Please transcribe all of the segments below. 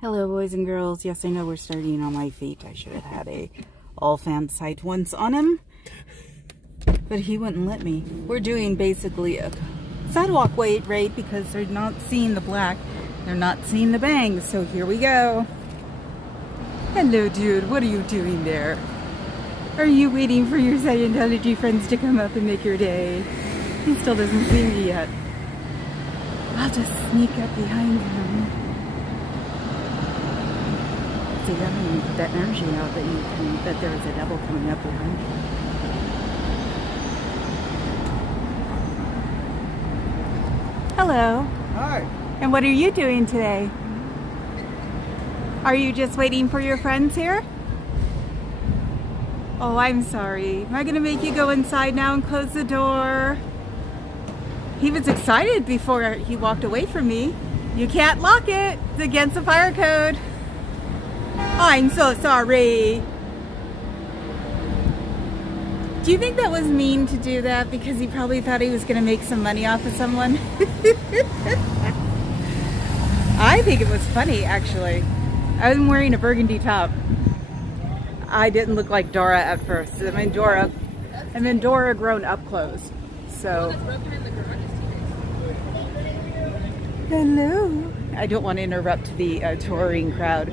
Hello, boys and girls. Yes, I know we're starting on my feet. I should have had a all-fan sight once on him, but he wouldn't let me. We're doing basically a sidewalk weight raid because they're not seeing the black. They're not seeing the bangs, so here we go. Hello, dude. What are you doing there? Are you waiting for your Scientology friends to come up and make your day? He still doesn't see me yet. I'll just sneak up behind him. See, that when you put that energy out that there is a devil coming up behind you. Hello. Hi. And what are you doing today? Are you just waiting for your friends here? Oh, I'm sorry. Am I going to make you go inside now and close the door? He was excited before he walked away from me. You can't lock it. It's against the fire code. I'm so sorry. Do you think that was mean to do that because he probably thought he was going to make some money off of someone? I think it was funny, actually. I was wearing a burgundy top. I didn't look like Dora at first. I'm in Dora grown up clothes. So. Hello. I don't want to interrupt the touring crowd.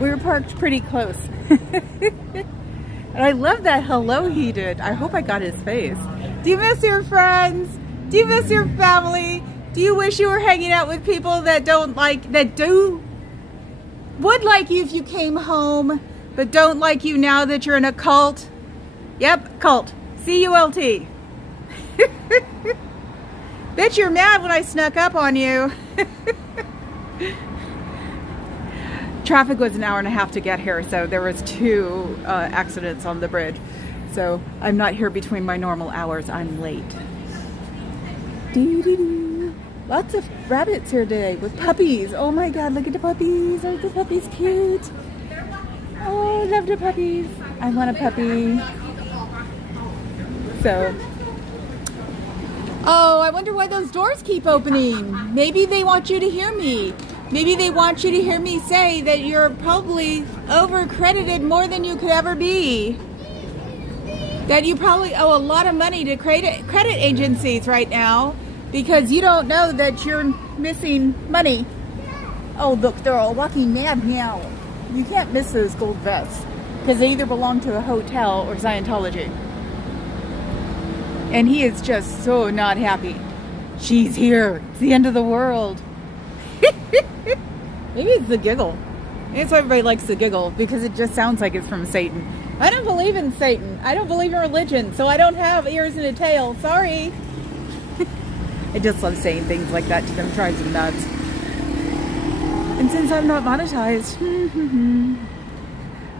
We were parked pretty close. And I love that hello he did. I hope I got his face. Do you miss your friends? Do you miss your family? Do you wish you were hanging out with people that would like you if you came home, but don't like you now that you're in a cult? Yep, cult. C-U-L-T. Bet you're mad when I snuck up on you. Traffic was an hour and a half to get here, so there was 2 accidents on the bridge. So I'm not here between my normal hours. I'm late. Doo-doo-doo. Lots of rabbits here today with puppies. Oh my God, look at the puppies. Aren't the puppies cute? Oh, I love the puppies. I want a puppy. So. Oh, I wonder why those doors keep opening. Maybe they want you to hear me. Maybe they want you to hear me say that you're probably over-credited more than you could ever be. That you probably owe a lot of money to credit agencies right now because you don't know that you're missing money. Oh, look, they're all walking mad now. You can't miss those gold vests because they either belong to a hotel or Scientology. And he is just so not happy. She's here. It's the end of the world. Maybe it's the giggle. Maybe it's why everybody likes the giggle, because it just sounds like it's from Satan. I don't believe in Satan. I don't believe in religion, so I don't have ears and a tail. Sorry. I just love saying things like that to them, drives them nuts. And since I'm not monetized,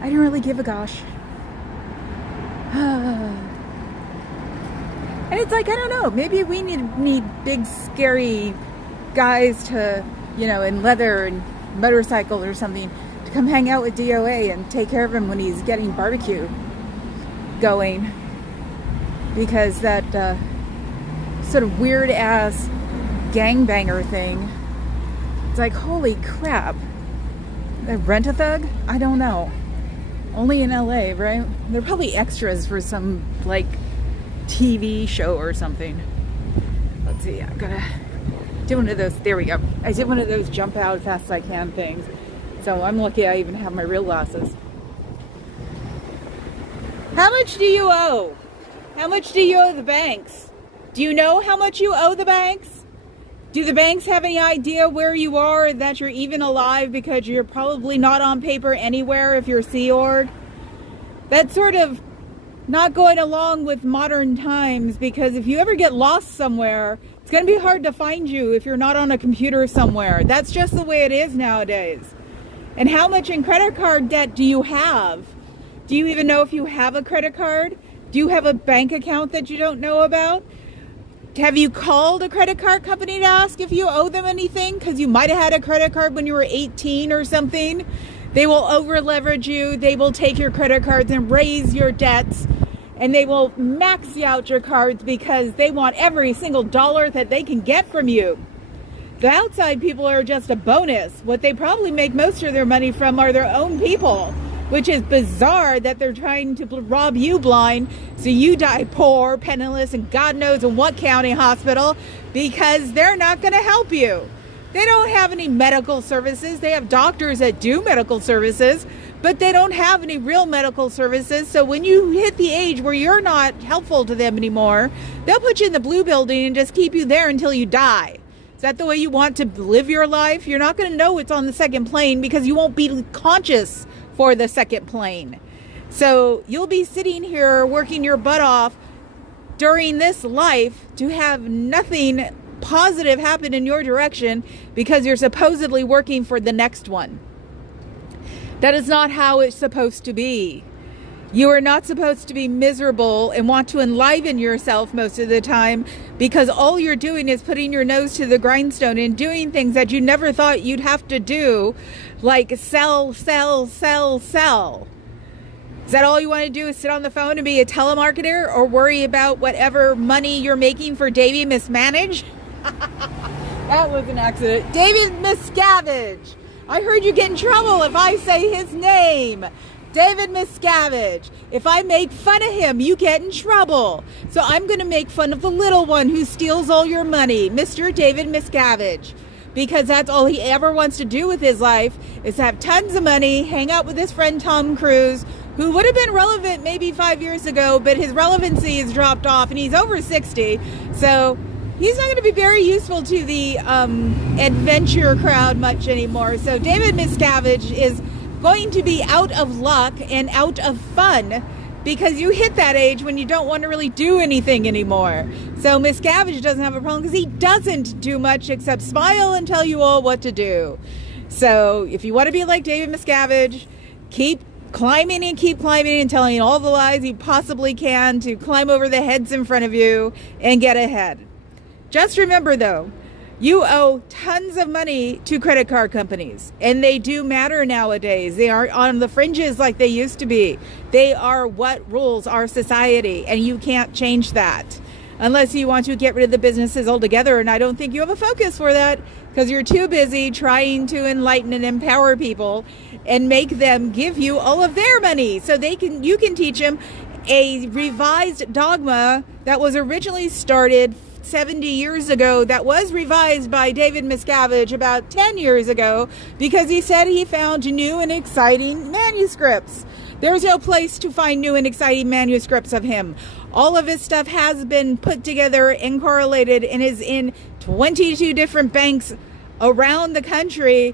I don't really give a gosh. And it's like, I don't know, maybe we need big, scary guys to, in leather and motorcycle or something, to come hang out with DOA and take care of him when he's getting barbecue going. Because that sort of weird-ass gangbanger thing, it's like, holy crap. Rent-a-thug? I don't know. Only in LA, right? They're probably extras for some, TV show or something. Let's see, I'm gonna do one of those. There we go. I did one of those jump out fast as I can things. So I'm lucky I even have my real glasses. How much do you owe? How much do you owe the banks? Do you know how much you owe the banks? Do the banks have any idea where you are, that you're even alive, because you're probably not on paper anywhere if you're Sea Org? That's sort of not going along with modern times, because if you ever get lost somewhere, it's going to be hard to find you if you're not on a computer somewhere. That's just the way it is nowadays. And how much in credit card debt do you have? Do you even know if you have a credit card? Do you have a bank account that you don't know about? Have you called a credit card company to ask if you owe them anything? Because you might have had a credit card when you were 18 or something. They will over-leverage you. They will take your credit cards and raise your debts. And they will max you out your cards because they want every single dollar that they can get from you. The outside people are just a bonus. What they probably make most of their money from are their own people, which is bizarre that they're trying to rob you blind so you die poor, penniless, and God knows in what county hospital, because they're not going to help you. They don't have any medical services. They have doctors that do medical services, but they don't have any real medical services. So when you hit the age where you're not helpful to them anymore, they'll put you in the blue building and just keep you there until you die. Is that the way you want to live your life? You're not going to know it's on the second plane because you won't be conscious for the second plane. So you'll be sitting here working your butt off during this life to have nothing positive happen in your direction because you're supposedly working for the next one. That is not how it's supposed to be. You are not supposed to be miserable and want to enliven yourself most of the time, because all you're doing is putting your nose to the grindstone and doing things that you never thought you'd have to do, like sell, sell, sell, sell. Is that all you want to do, is sit on the phone and be a telemarketer, or worry about whatever money you're making for David Mismanage? That was an accident. David Miscavige. I heard you get in trouble if I say his name. David Miscavige. If I make fun of him, you get in trouble. So I'm going to make fun of the little one who steals all your money, Mr. David Miscavige. Because that's all he ever wants to do with his life, is have tons of money, hang out with his friend Tom Cruise, who would have been relevant maybe 5 years ago, but his relevancy has dropped off and he's over 60. So he's not going to be very useful to the adventure crowd much anymore. So David Miscavige is going to be out of luck and out of fun, because you hit that age when you don't want to really do anything anymore. So Miscavige doesn't have a problem because he doesn't do much except smile and tell you all what to do. So if you want to be like David Miscavige, keep climbing and telling all the lies you possibly can to climb over the heads in front of you and get ahead. Just remember though, you owe tons of money to credit card companies, and they do matter nowadays. They aren't on the fringes like they used to be. They are what rules our society, and you can't change that unless you want to get rid of the businesses altogether. And I don't think you have a focus for that, because you're too busy trying to enlighten and empower people and make them give you all of their money so you can teach them a revised dogma that was originally started 70 years ago, that was revised by David Miscavige about 10 years ago, because he said he found new and exciting manuscripts. There's no place to find new and exciting manuscripts of him. All of his stuff has been put together and correlated and is in 22 different banks around the country,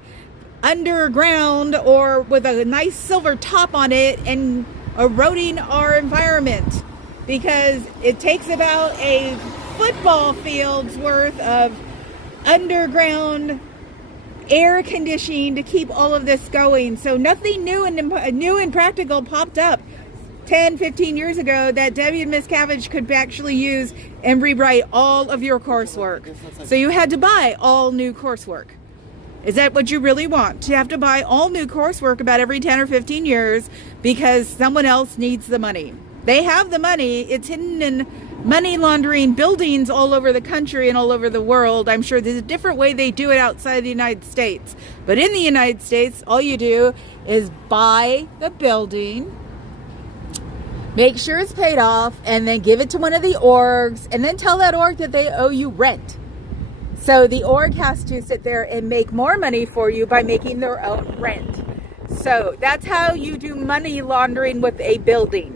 underground or with a nice silver top on it, and eroding our environment, because it takes about a football field's worth of underground air conditioning to keep all of this going. So nothing new and practical popped up 10, 15 years ago that David Miscavige could actually use and rewrite all of your coursework. So you had to buy all new coursework. Is that what you really want? To have to buy all new coursework about every 10 or 15 years because someone else needs the money. They have the money. It's hidden in money laundering buildings all over the country and all over the world. I'm sure there's a different way they do it outside the United States. But in the United States, all you do is buy the building, make sure it's paid off, and then give it to one of the orgs, and then tell that org that they owe you rent. So the org has to sit there and make more money for you by making their own rent. So that's how you do money laundering with a building.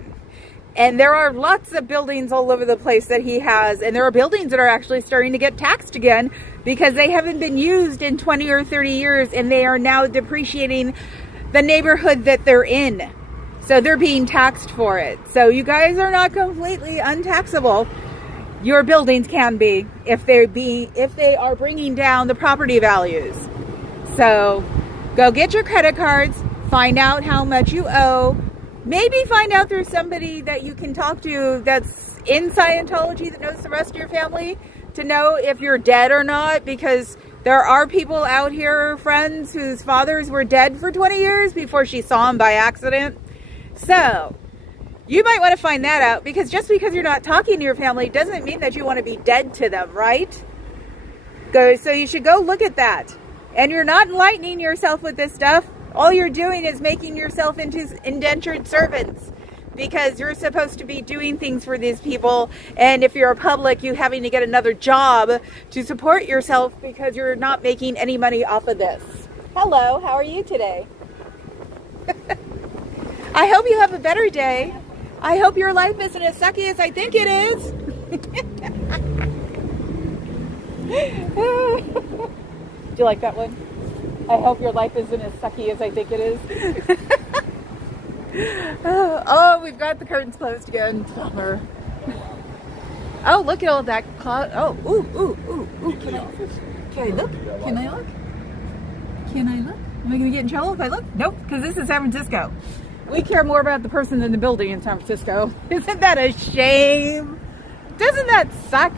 And there are lots of buildings all over the place that he has. And there are buildings that are actually starting to get taxed again because they haven't been used in 20 or 30 years. And they are now depreciating the neighborhood that they're in. So they're being taxed for it. So you guys are not completely untaxable. Your buildings can be if they are bringing down the property values. So go get your credit cards, find out how much you owe. Maybe find out there's somebody that you can talk to that's in Scientology that knows the rest of your family to know if you're dead or not, because there are people out here, friends whose fathers were dead for 20 years before she saw them by accident. So you might want to find that out, because just because you're not talking to your family doesn't mean that you want to be dead to them, right? So you should go look at that. And you're not enlightening yourself with this stuff. All you're doing is making yourself into indentured servants, because you're supposed to be doing things for these people. And if you're a public, you having to get another job to support yourself because you're not making any money off of this. Hello, how are you today? I hope you have a better day. I hope your life isn't as sucky as I think it is. Do you like that one? I hope your life isn't as sucky as I think it is. Oh, we've got the curtains closed again. Bummer. Oh, look at all that cloud. Oh, ooh. Can I look? Can I look? Can I look? Am I going to get in trouble if I look? Nope, because this is San Francisco. We care more about the person than the building in San Francisco. Isn't that a shame? Doesn't that suck?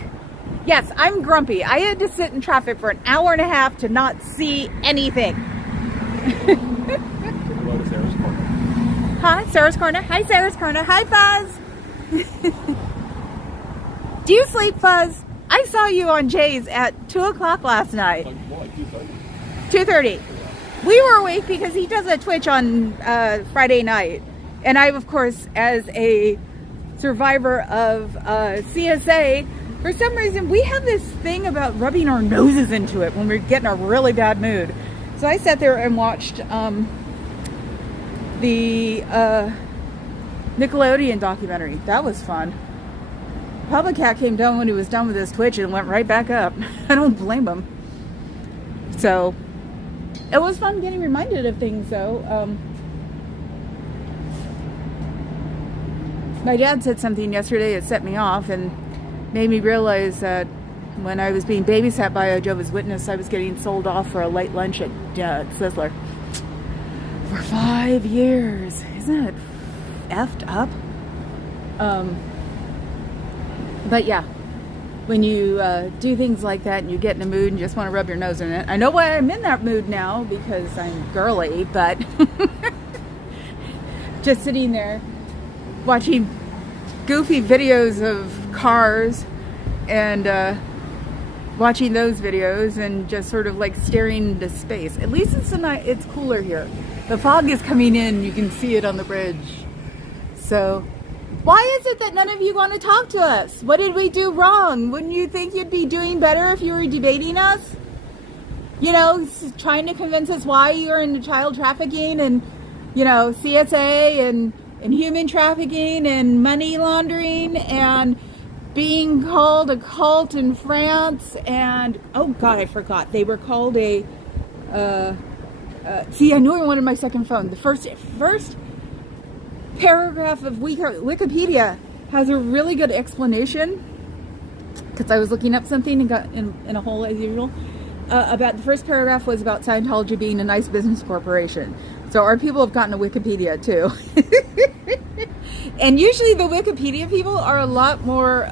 Yes, I'm grumpy. I had to sit in traffic for an hour and a half to not see anything. Hi, Sarah's Corner. Hi, Sarah's Corner. Hi, Fuzz. Do you sleep, Fuzz? I saw you on Jay's at 2 o'clock last night. 2:30. We were awake because he does a Twitch on Friday night. And I, of course, as a survivor of CSA, for some reason, we have this thing about rubbing our noses into it when we're getting a really bad mood. So I sat there and watched the Nickelodeon documentary. That was fun. Papa Cat came down when he was done with his Twitch and went right back up. I don't blame him. So it was fun getting reminded of things, though. My dad said something yesterday that set me off and made me realize that when I was being babysat by a Jehovah's Witness, I was getting sold off for a late lunch at Sizzler for 5 years. Isn't it effed up? But yeah, when you do things like that and you get in a mood and just want to rub your nose in it. I know why I'm in that mood now, because I'm girly, but just sitting there watching goofy videos of cars and watching those videos and just sort of like staring into space. At least it's cooler here. The fog is coming in. You can see it on the bridge. So why is it that none of you want to talk to us? What did we do wrong? Wouldn't you think you'd be doing better if you were debating us? You know, trying to convince us why you're into child trafficking and, you know, CSA and human trafficking and money laundering and being called a cult in France, and oh god, I forgot. They were called a see, I knew I wanted my second phone. The first paragraph of Wikipedia has a really good explanation, because I was looking up something and got in a hole as usual. About the first paragraph was about Scientology being a nice business corporation. So our people have gotten a Wikipedia too. And usually the Wikipedia people are a lot more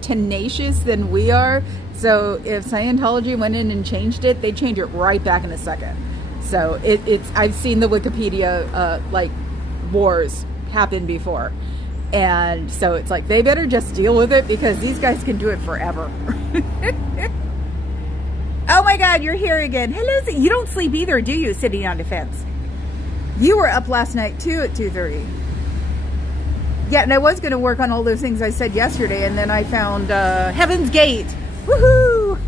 tenacious than we are. So if Scientology went in and changed it, they'd change it right back in a second. So it's I've seen the Wikipedia like wars happen before. And so it's like, they better just deal with it, because these guys can do it forever. Oh my god, you're here again. Hello. You don't sleep either, do you, sitting on defense? You were up last night too at 2:30. Yeah, and I was going to work on all those things I said yesterday, and then I found Heaven's Gate. Woohoo!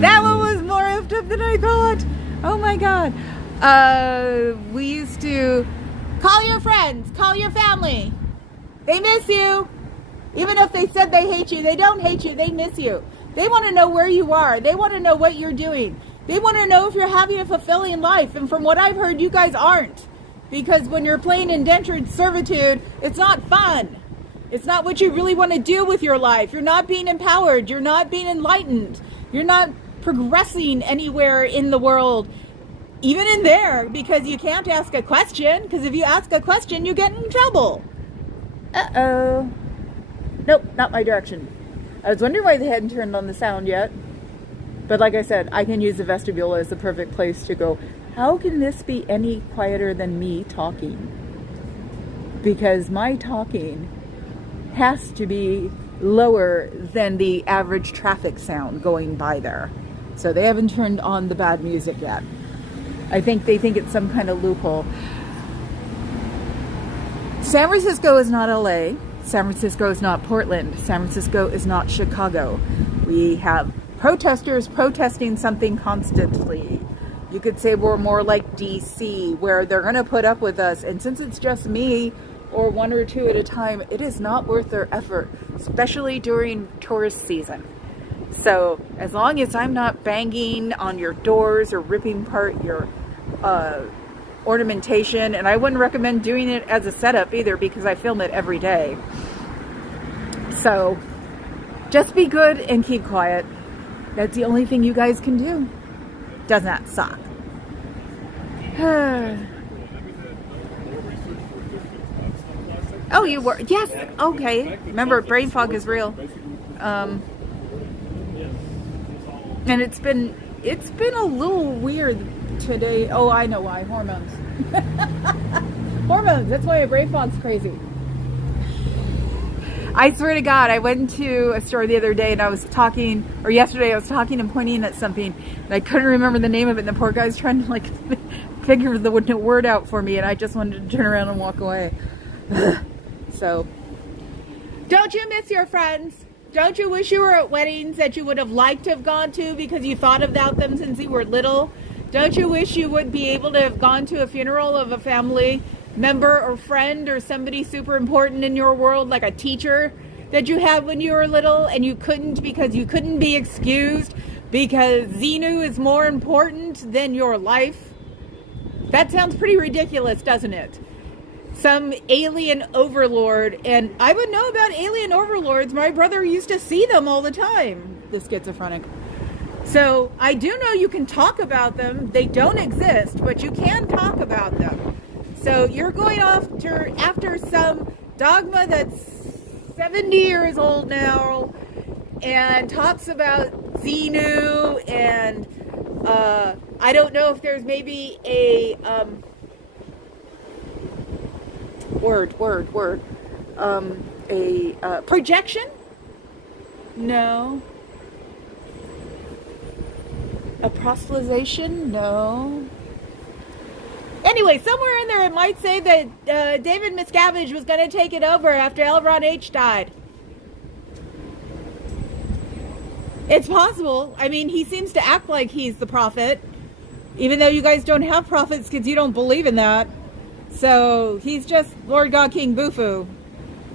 That one was more effed up than I thought. Oh my god. We used to call your friends, call your family. They miss you. Even if they said they hate you, they don't hate you, they miss you. They want to know where you are. They want to know what you're doing. They want to know if you're having a fulfilling life. And from what I've heard, you guys aren't. Because when you're playing indentured servitude, it's not fun. It's not what you really want to do with your life. You're not being empowered. You're not being enlightened. You're not progressing anywhere in the world. Even in there, because you can't ask a question. Because if you ask a question, you get in trouble. Uh-oh. Nope, not my direction. I was wondering why they hadn't turned on the sound yet. But like I said, I can use the vestibule as the perfect place to go, how can this be any quieter than me talking? Because my talking has to be lower than the average traffic sound going by there. So they haven't turned on the bad music yet. I think they think it's some kind of loophole. San Francisco is not LA. San Francisco is not Portland. San Francisco is not Chicago. We have protesters protesting something constantly. You could say we're more like DC, where they're going to put up with us. And since it's just me or one or two at a time, it is not worth their effort, especially during tourist season. So as long as I'm not banging on your doors or ripping apart your ornamentation, and I wouldn't recommend doing it as a setup either because I film it every day. So just be good and keep quiet. That's the only thing you guys can do. Does not suck. Oh, you were? Yes. Okay. Remember, brain fog is real. And it's been a little weird today. Oh, I know why. Hormones. Hormones. That's why my brain fog's crazy. I swear to God, I went to a store the other day and I was talking, or yesterday I was talking and pointing at something and I couldn't remember the name of it, and the poor guy's trying to like figure the word out for me, and I just wanted to turn around and walk away. So, don't you miss your friends? Don't you wish you were at weddings that you would have liked to have gone to because you thought about them since you were little? Don't you wish you would be able to have gone to a funeral of a family member or friend or somebody super important in your world, like a teacher that you had when you were little and you couldn't because you couldn't be excused because Xenu is more important than your life? That sounds pretty ridiculous, doesn't it? Some alien overlord, and I would know about alien overlords. My brother used to see them all the time, the schizophrenic. So I do know you can talk about them. They don't exist, but you can talk about them. So you're going after some dogma that's 70 years old now and talks about Xenu, and I don't know if there's maybe a projection? No. A proselytization? No. Anyway, somewhere in there it might say that David Miscavige was going to take it over after L. Ron H. died. It's possible. I mean, he seems to act like he's the prophet, even though you guys don't have prophets because you don't believe in that. So he's just Lord God King Bufu.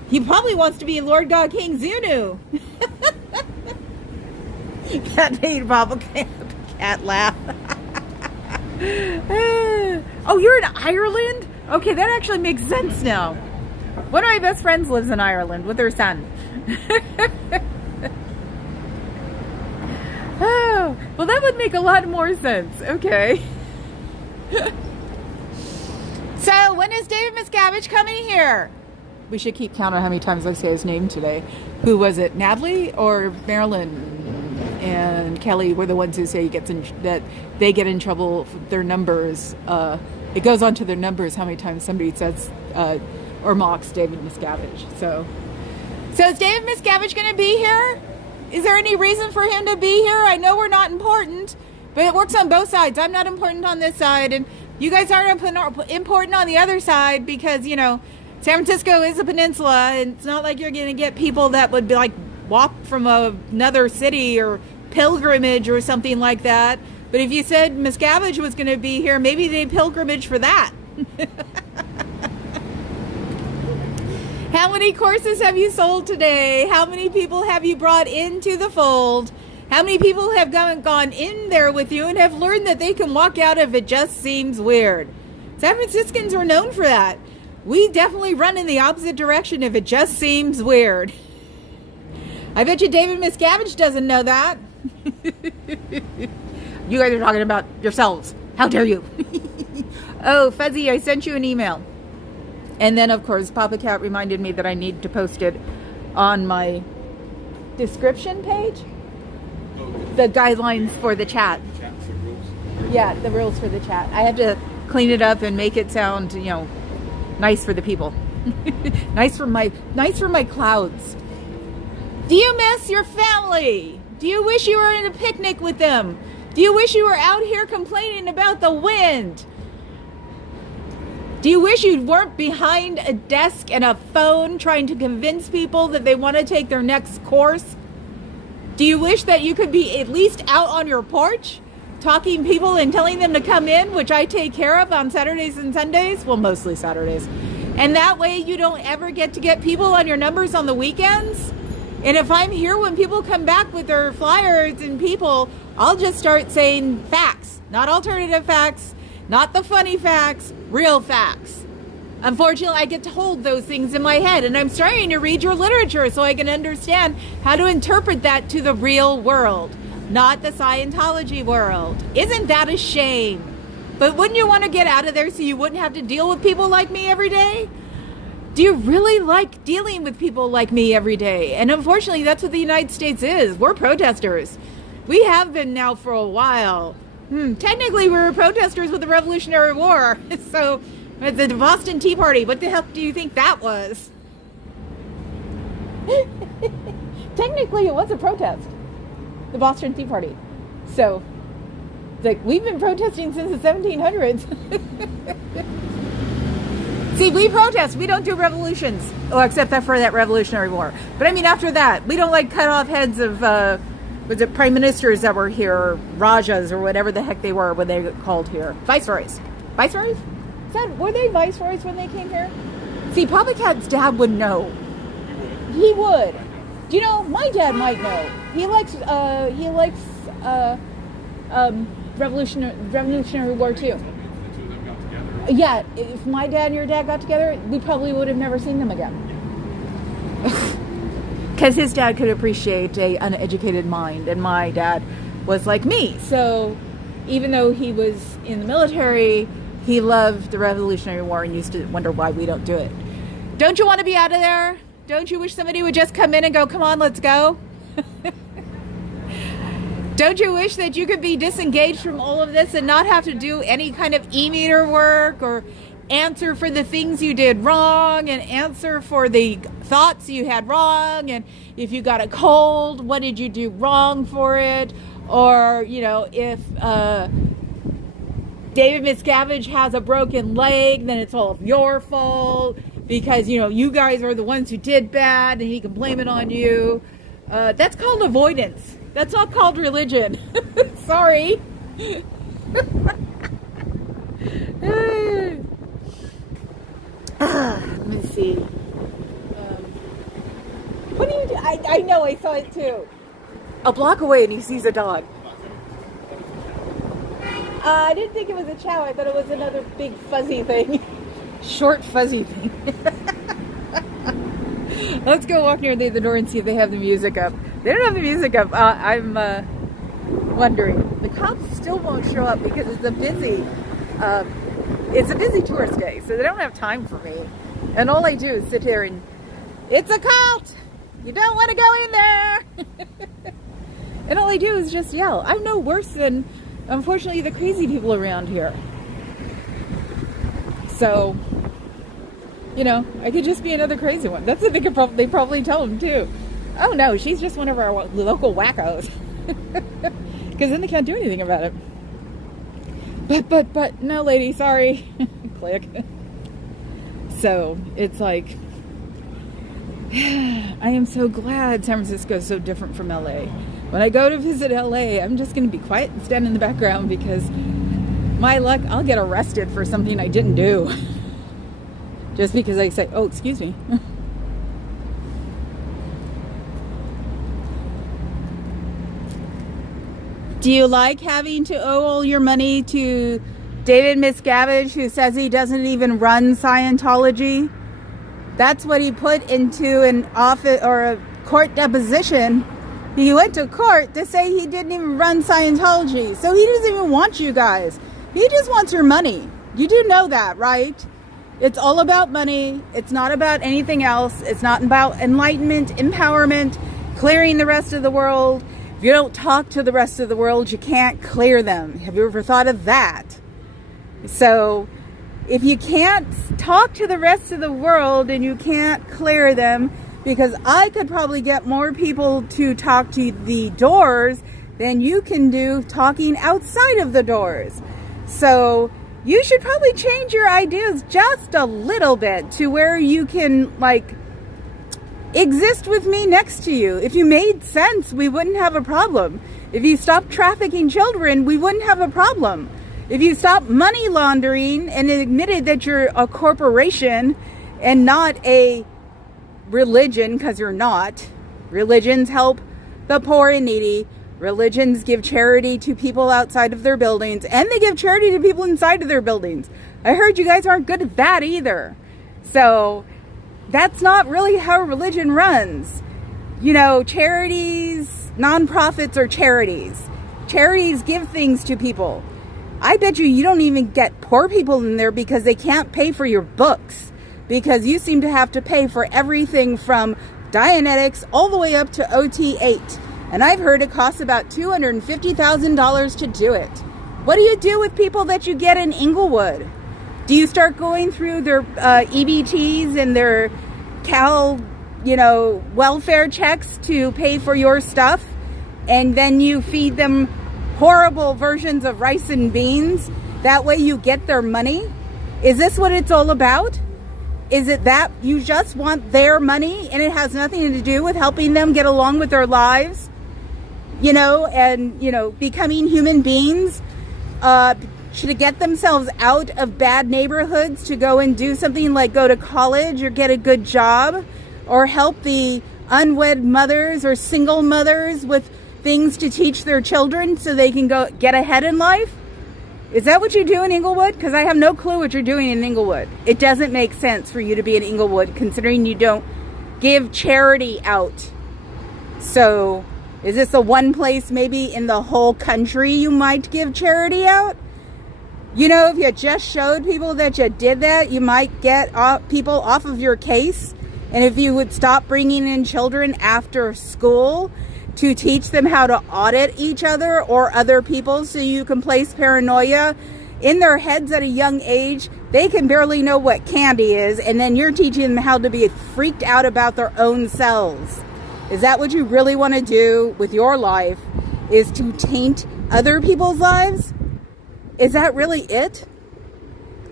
He probably wants to be Lord God King Xenu. That made Bob cat laugh. Oh, you're in Ireland? Okay, that actually makes sense now. One of my best friends lives in Ireland with her son. Oh, well, that would make a lot more sense. Okay. So, when is David Miscavige coming here? We should keep count on how many times I say his name today. Who was it? Natalie or Marilyn and Kelly were the ones who say that they get in trouble for their numbers. It goes on to their numbers how many times somebody says or mocks David Miscavige. So is David Miscavige going to be here? Is there any reason for him to be here? I know we're not important, but it works on both sides. I'm not important on this side, and you guys aren't important on the other side because, you know, San Francisco is a peninsula, and it's not like you're going to get people that would be like walk from another city or pilgrimage or something like that. But if you said Miscavige was going to be here, maybe they pilgrimage for that. How many courses have you sold today? How many people have you brought into the fold? How many people have gone in there with you and have learned that they can walk out if it just seems weird? San Franciscans are known for that. We definitely run in the opposite direction if it just seems weird. I bet you David Miscavige doesn't know that. You guys are talking about yourselves. How dare you? Oh, Fuzzy, I sent you an email. And then, of course, Papa Cat reminded me that I need to post it on my description page. The guidelines for the chat. Yeah, the rules for the chat. I have to clean it up and make it sound, you know, nice for the people. nice for my clouds. Do you miss your family? Do you wish you were in a picnic with them? Do you wish you were out here complaining about the wind? Do you wish you weren't behind a desk and a phone trying to convince people that they want to take their next course? Do you wish that you could be at least out on your porch talking people and telling them to come in, which I take care of on Saturdays and Sundays? Well, mostly Saturdays. And that way you don't ever get to get people on your numbers on the weekends. And if I'm here when people come back with their flyers and people, I'll just start saying facts, not alternative facts, not the funny facts, real facts. Unfortunately, I get to hold those things in my head, and I'm starting to read your literature so I can understand how to interpret that to the real world, not the Scientology world. Isn't that a shame? But wouldn't you want to get out of there so you wouldn't have to deal with people like me every day? Do you really like dealing with people like me every day? And unfortunately, that's what the United States is. We're protesters. We have been now for a while. Technically, we were protesters with the Revolutionary War. So, the Boston Tea Party, what the hell do you think that was? Technically, it was a protest. The Boston Tea Party. So, like, we've been protesting since the 1700s. See, we protest. We don't do revolutions. Oh, except that for that Revolutionary War. But I mean, after that, we don't like cut off heads of, was it prime ministers that were here, or Rajas, or whatever the heck they were when they got called here. Viceroys. Viceroys? Were they viceroys when they came here? See, Papa Cat's dad would know. He would. Do you know, my dad might know. He likes Revolutionary War too. Yeah, if my dad and your dad got together, we probably would have never seen them again. Because his dad could appreciate an uneducated mind, and my dad was like me. So even though he was in the military, he loved the Revolutionary War and used to wonder why we don't do it. Don't you want to be out of there? Don't you wish somebody would just come in and go, come on, let's go? Don't you wish that you could be disengaged from all of this and not have to do any kind of e-meter work or answer for the things you did wrong and answer for the thoughts you had wrong, and if you got a cold, what did you do wrong for it? Or, you know, if David Miscavige has a broken leg, then it's all of your fault because, you know, you guys are the ones who did bad and he can blame it on you. That's called avoidance. That's not called religion. Sorry. Let me see. What do you do? I know, I saw it too. A block away and he sees a dog. I didn't think it was a chow. I thought it was another big fuzzy thing. Short fuzzy thing. Let's go walk near the door and see if they have the music up. They don't have the music up. I'm wondering. The cops still won't show up because it's a busy tourist day, so they don't have time for me. And all I do is sit here and, it's a cult! You don't want to go in there! And all I do is just yell. I'm no worse than, unfortunately, the crazy people around here. So, you know, I could just be another crazy one. That's what they probably tell them too. Oh no, she's just one of our local wackos. Because then they can't do anything about it. But no, lady, sorry. Click. So it's like, I am so glad San Francisco is so different from LA. When I go to visit LA, I'm just going to be quiet and stand in the background because my luck, I'll get arrested for something I didn't do. Just because I say, oh, excuse me. Do you like having to owe all your money to David Miscavige, who says he doesn't even run Scientology? That's what he put into an office or a court deposition. He went to court to say he didn't even run Scientology. So he doesn't even want you guys. He just wants your money. You do know that, right? It's all about money. It's not about anything else. It's not about enlightenment, empowerment, clearing the rest of the world. If you don't talk to the rest of the world, you can't clear them. Have you ever thought of that? So if you can't talk to the rest of the world and you can't clear them, because I could probably get more people to talk to the doors than you can do talking outside of the doors. So you should probably change your ideas just a little bit to where you can like exist with me next to you. If you made sense, we wouldn't have a problem. If you stopped trafficking children, we wouldn't have a problem. If you stopped money laundering and admitted that you're a corporation and not a religion, because you're not. Religions help the poor and needy. Religions give charity to people outside of their buildings, and they give charity to people inside of their buildings. I heard you guys aren't good at that either. So that's not really how religion runs. You know, charities, nonprofits are charities. Charities give things to people. I bet you don't even get poor people in there because they can't pay for your books, because you seem to have to pay for everything from Dianetics all the way up to OT8. And I've heard it costs about $250,000 to do it. What do you do with people that you get in Inglewood? Do you start going through their EBTs and their welfare checks to pay for your stuff? And then you feed them horrible versions of rice and beans? That way you get their money? Is this what it's all about? Is it that you just want their money and it has nothing to do with helping them get along with their lives? And becoming human beings? Should get themselves out of bad neighborhoods to go and do something like go to college or get a good job, or help the unwed mothers or single mothers with things to teach their children so they can go get ahead in life? Is that what you do in Inglewood? Because I have no clue what you're doing in Inglewood. It doesn't make sense for you to be in Inglewood, considering you don't give charity out. So is this the one place maybe in the whole country you might give charity out? If you just showed people that you did that, you might get people off of your case. And if you would stop bringing in children after school to teach them how to audit each other or other people, so you can place paranoia in their heads at a young age, they can barely know what candy is, and then you're teaching them how to be freaked out about their own selves. Is that what you really want to do with your life, is to taint other people's lives? Is that really it?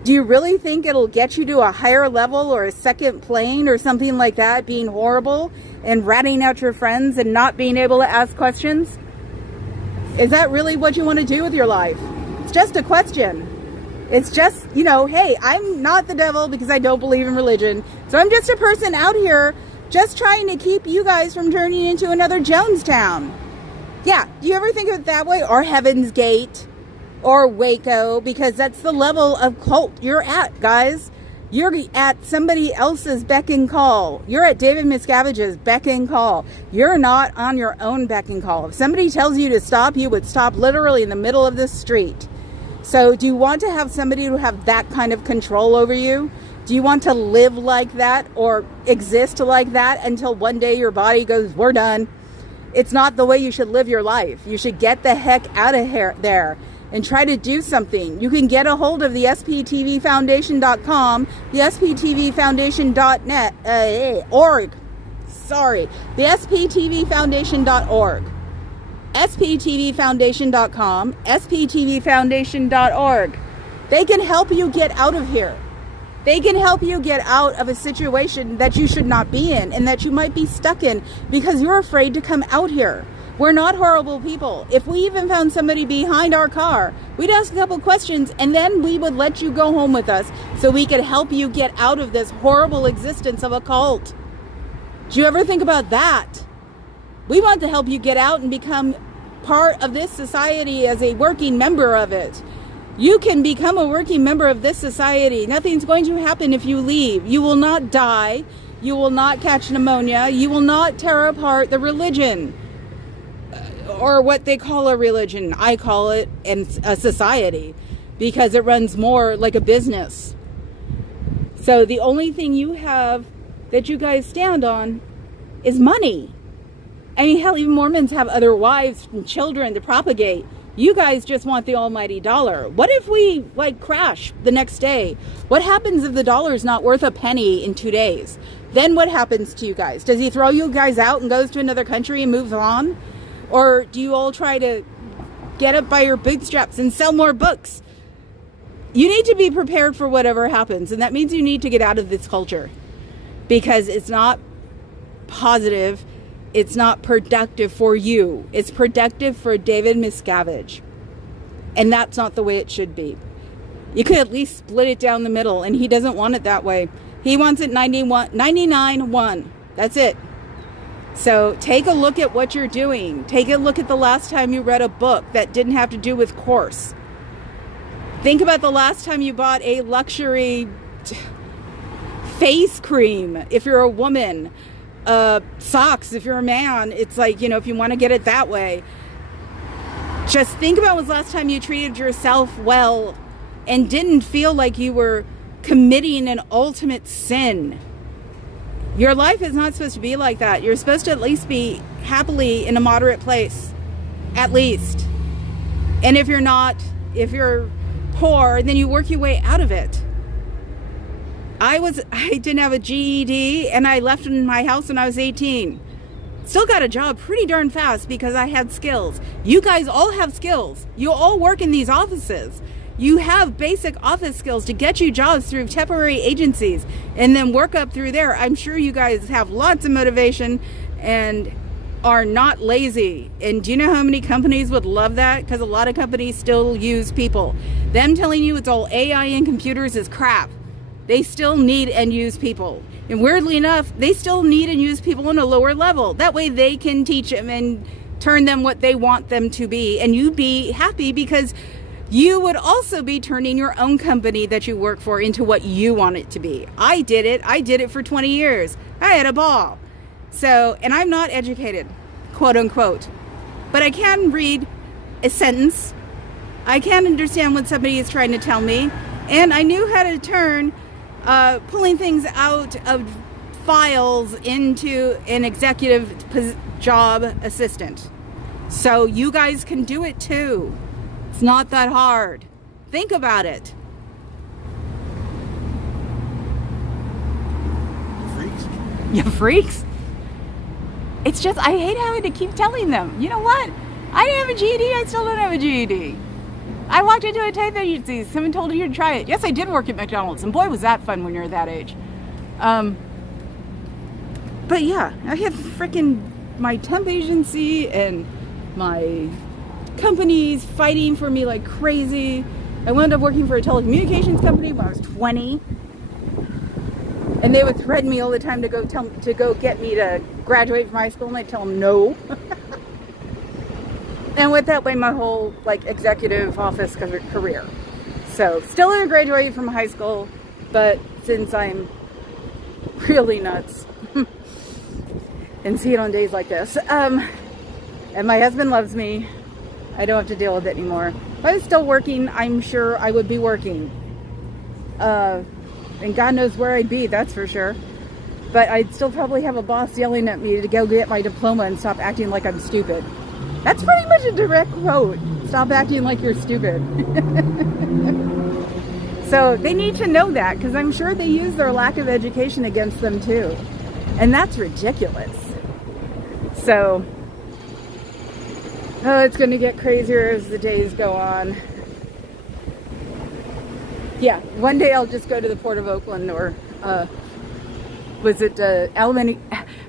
Do you really think it'll get you to a higher level or a second plane or something like that, being horrible and ratting out your friends and not being able to ask questions? Is that really what you want to do with your life? It's just a question. It's just, hey, I'm not the devil because I don't believe in religion. So I'm just a person out here just trying to keep you guys from turning into another Jonestown. Yeah, do you ever think of it that way? Or Heaven's Gate? Or Waco? Because that's the level of cult you're at, guys. You're at somebody else's beck and call. You're at David Miscavige's beck and call. You're not on your own beck and call. If somebody tells you to stop, you would stop literally in the middle of the street. So do you want to have somebody who have that kind of control over you? Do you want to live like that or exist like that until one day your body goes, we're done? It's not the way you should live your life. You should get the heck out of here there and try to do something. You can get a hold of the sptvfoundation.com, the sptvfoundation.net, org. Sorry, the sptvfoundation.org. sptvfoundation.com, sptvfoundation.org. They can help you get out of here. They can help you get out of a situation that you should not be in and that you might be stuck in because you're afraid to come out here. We're not horrible people. If we even found somebody behind our car, we'd ask a couple questions and then we would let you go home with us so we could help you get out of this horrible existence of a cult. Do you ever think about that? We want to help you get out and become part of this society as a working member of it. You can become a working member of this society. Nothing's going to happen if you leave. You will not die. You will not catch pneumonia. You will not tear apart the religion. Or what they call a religion. I call it a society because it runs more like a business. So the only thing you have that you guys stand on is money. I mean, hell, even Mormons have other wives and children to propagate. You guys just want the almighty dollar. What if we like crash the next day? What happens if the dollar is not worth a penny in 2 days? Then what happens to you guys? Does he throw you guys out and goes to another country and moves on? Or do you all try to get up by your bootstraps and sell more books? You need to be prepared for whatever happens. And that means you need to get out of this culture, because it's not positive. It's not productive for you. It's productive for David Miscavige. And that's not the way it should be. You could at least split it down the middle, and he doesn't want it that way. He wants it 99-1. That's it. So take a look at what you're doing. Take a look at the last time you read a book that didn't have to do with course. Think about the last time you bought a luxury face cream if you're a woman. Socks if you're a man. It's like, you know, if you want to get it that way. Just think about when was the last time you treated yourself well and didn't feel like you were committing an ultimate sin. Your life is not supposed to be like that. You're supposed to at least be happily in a moderate place. At least. And if you're not, if you're poor, then you work your way out of it. I didn't have a GED, and I left in my house when I was 18. Still got a job pretty darn fast because I had skills. You guys all have skills. You all work in these offices. You have basic office skills to get you jobs through temporary agencies and then work up through there. I'm sure you guys have lots of motivation and are not lazy. And do you know how many companies would love that? Because a lot of companies still use people. Them telling you it's all AI and computers is crap. They still need and use people. And weirdly enough, they still need and use people on a lower level. That way they can teach them and turn them what they want them to be. And you be happy because you would also be turning your own company that you work for into what you want it to be. I did it. I did it for 20 years. I had a ball. So, and I'm not educated, quote unquote, but I can read a sentence. I can understand what somebody is trying to tell me. And I knew how to turn pulling things out of files into an executive job assistant. So you guys can do it too. It's not that hard. Think about it. Freaks. You freaks? It's just, I hate having to keep telling them. You know what? I didn't have a GED. I still don't have a GED. I walked into a tape agency. Someone told you to try it. Yes, I did work at McDonald's, and boy, was that fun when you're that age. But yeah, I had freaking my temp agency and my companies fighting for me like crazy. I wound up working for a telecommunications company when I was 20, and they would threaten me all the time to go get me to graduate from high school, and I'd tell them no. And went that way my whole like executive office career. So still didn't graduate from high school, but since I'm really nuts and see it on days like this, and my husband loves me, I don't have to deal with it anymore. If I was still working, I'm sure I would be working. And God knows where I'd be, that's for sure. But I'd still probably have a boss yelling at me to go get my diploma and stop acting like I'm stupid. That's pretty much a direct quote. Stop acting like you're stupid. So they need to know that, because I'm sure they use their lack of education against them too. And that's ridiculous. So, oh, it's going to get crazier as the days go on. Yeah, one day I'll just go to the Port of Oakland or Alameda,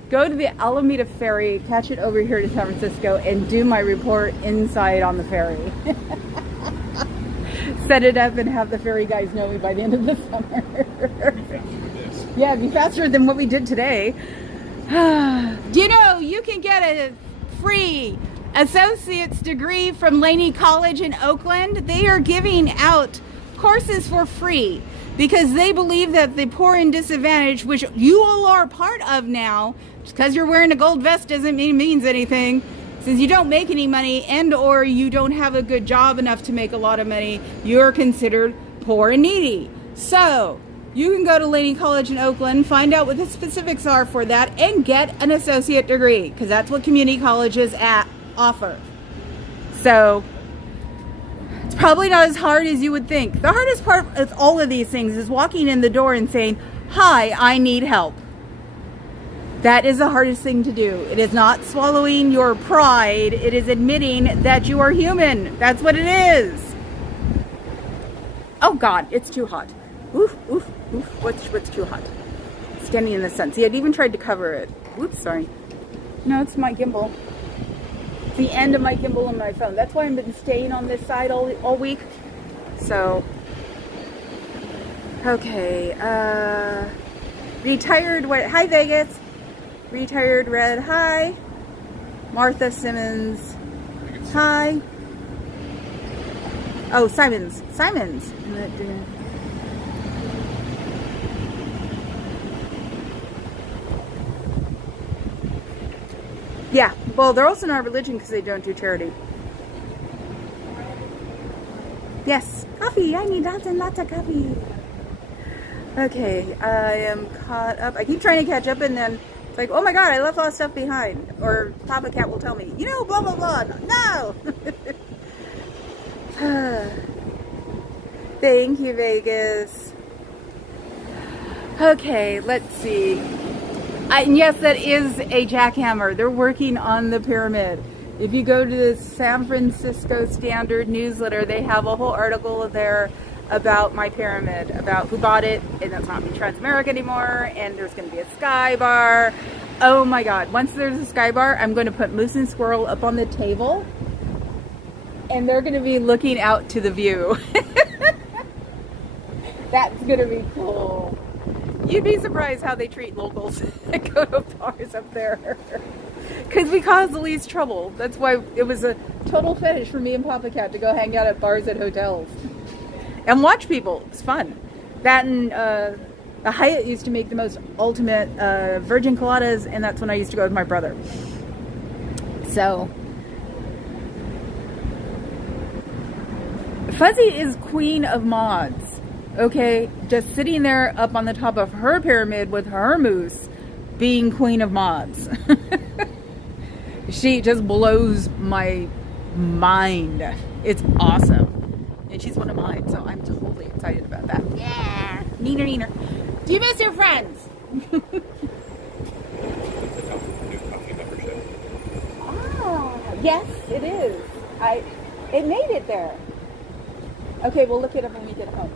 go to the Alameda Ferry, catch it over here to San Francisco, and do my report inside on the ferry. Set it up and have the ferry guys know me by the end of the summer. Yeah, it'd be faster than what we did today. You know, you can get a free associate's degree from Laney College in Oakland. They are giving out courses for free because they believe that the poor and disadvantaged, which you all are part of now, just because you're wearing a gold vest doesn't mean it means anything. Since you don't make any money and or you don't have a good job enough to make a lot of money, you're considered poor and needy. So you can go to Laney College in Oakland, find out what the specifics are for that, and get an associate degree, because that's what community colleges offer. So It's probably not as hard as you would think. The hardest part of all of these things is walking in the door and saying, "Hi, I need help." That is the hardest thing to do. It is not swallowing your pride. It is admitting that you are human. That's what it is. Oh God, it's too hot. Oof, oof, oof. What's too hot? Standing in the sun. See, I'd even tried to cover it. Whoops, sorry. No, it's my gimbal. It's the end of my gimbal on my phone. That's why I've been staying on this side all week. So, okay. Retired what? Hi, Vegas. Retired Red, hi. Martha Simmons, hi. Oh, Simons. Yeah, well, they're also not religion because they don't do charity. Yes, coffee. I need lots and lots of coffee. Okay, I am caught up. I keep trying to catch up and then it's like, oh my God, I left all stuff behind. Or Papa Cat will tell me, you know, blah, blah, blah. No! Thank you, Vegas. Okay, let's see. And yes, that is a jackhammer. They're working on the pyramid. If you go to the San Francisco Standard newsletter, they have a whole article there about my pyramid, about who bought it, and it's not Transamerica anymore, and there's going to be a sky bar. Oh my God, once there's a sky bar, I'm going to put Moose and Squirrel up on the table, and they're going to be looking out to the view. That's going to be cool. You'd be surprised how they treat locals that go to bars up there. Because we cause the least trouble. That's why it was a total fetish for me and Papa Cat to go hang out at bars at hotels. And watch people. It's fun. That and the Hyatt used to make the most ultimate virgin coladas, and that's when I used to go with my brother. So, Fuzzy is queen of mods. Okay, just sitting there up on the top of her pyramid with her moose, being queen of mods. She just blows my mind. It's awesome. And she's one of mine, so I'm totally excited about that. Yeah. Neener, neener. Do you miss your friends? Oh, yes, it is. It made it there. Okay, we'll look it up when we get home.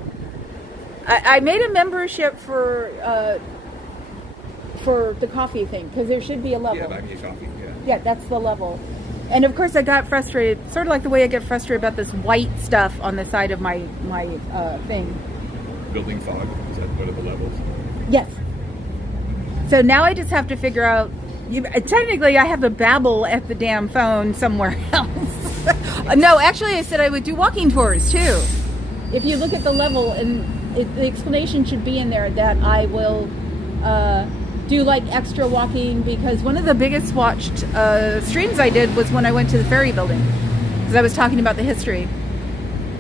I made a membership for the coffee thing, because there should be a level. Yeah, buy me a coffee, yeah. Yeah, that's the level. And of course I got frustrated, sort of like the way I get frustrated about this white stuff on the side of my thing. Building fog, is that one of the levels? Yes. So now I just have to figure out, technically I have to babble at the damn phone somewhere else. No, actually I said I would do walking tours too. If you look at the level, and the explanation should be in there that I will do like extra walking, because one of the biggest watched streams I did was when I went to the ferry building, because I was talking about the history.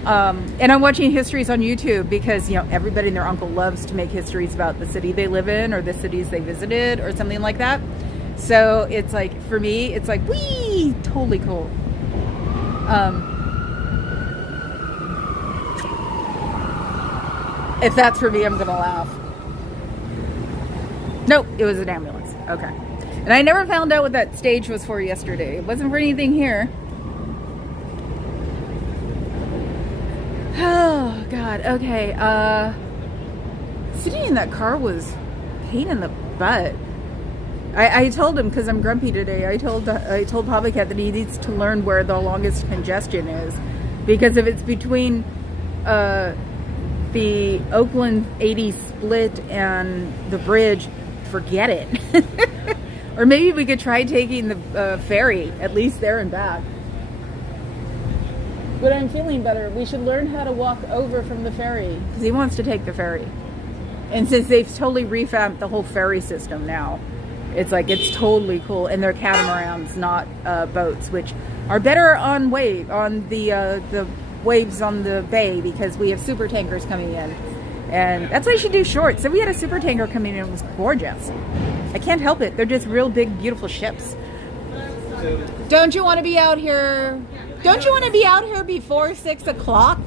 And I'm watching histories on YouTube because, you know, everybody and their uncle loves to make histories about the city they live in or the cities they visited or something like that. So it's like, for me, it's like, wee, totally cool. If that's for me, I'm gonna laugh. Nope, it was an ambulance. Okay. And I never found out what that stage was for yesterday. It wasn't for anything here. Oh, God. Okay. Sitting in that car was a pain in the butt. I told him, because I'm grumpy today, I told Papa Cat that he needs to learn where the longest congestion is. Because if it's between the Oakland 80 split and the bridge, forget it. Or maybe we could try taking the ferry, at least there and back. But I'm feeling better. We should learn how to walk over from the ferry, because he wants to take the ferry. And since they've totally revamped the whole ferry system now, it's like, it's totally cool. And they're catamarans, not boats, which are better on the waves on the bay, because we have super tankers coming in. And that's why you should do shorts. So we had a super tanker coming in. It was gorgeous. I can't help it. They're just real big, beautiful ships. Don't you want to be out here Don't you want to be out here before 6 o'clock?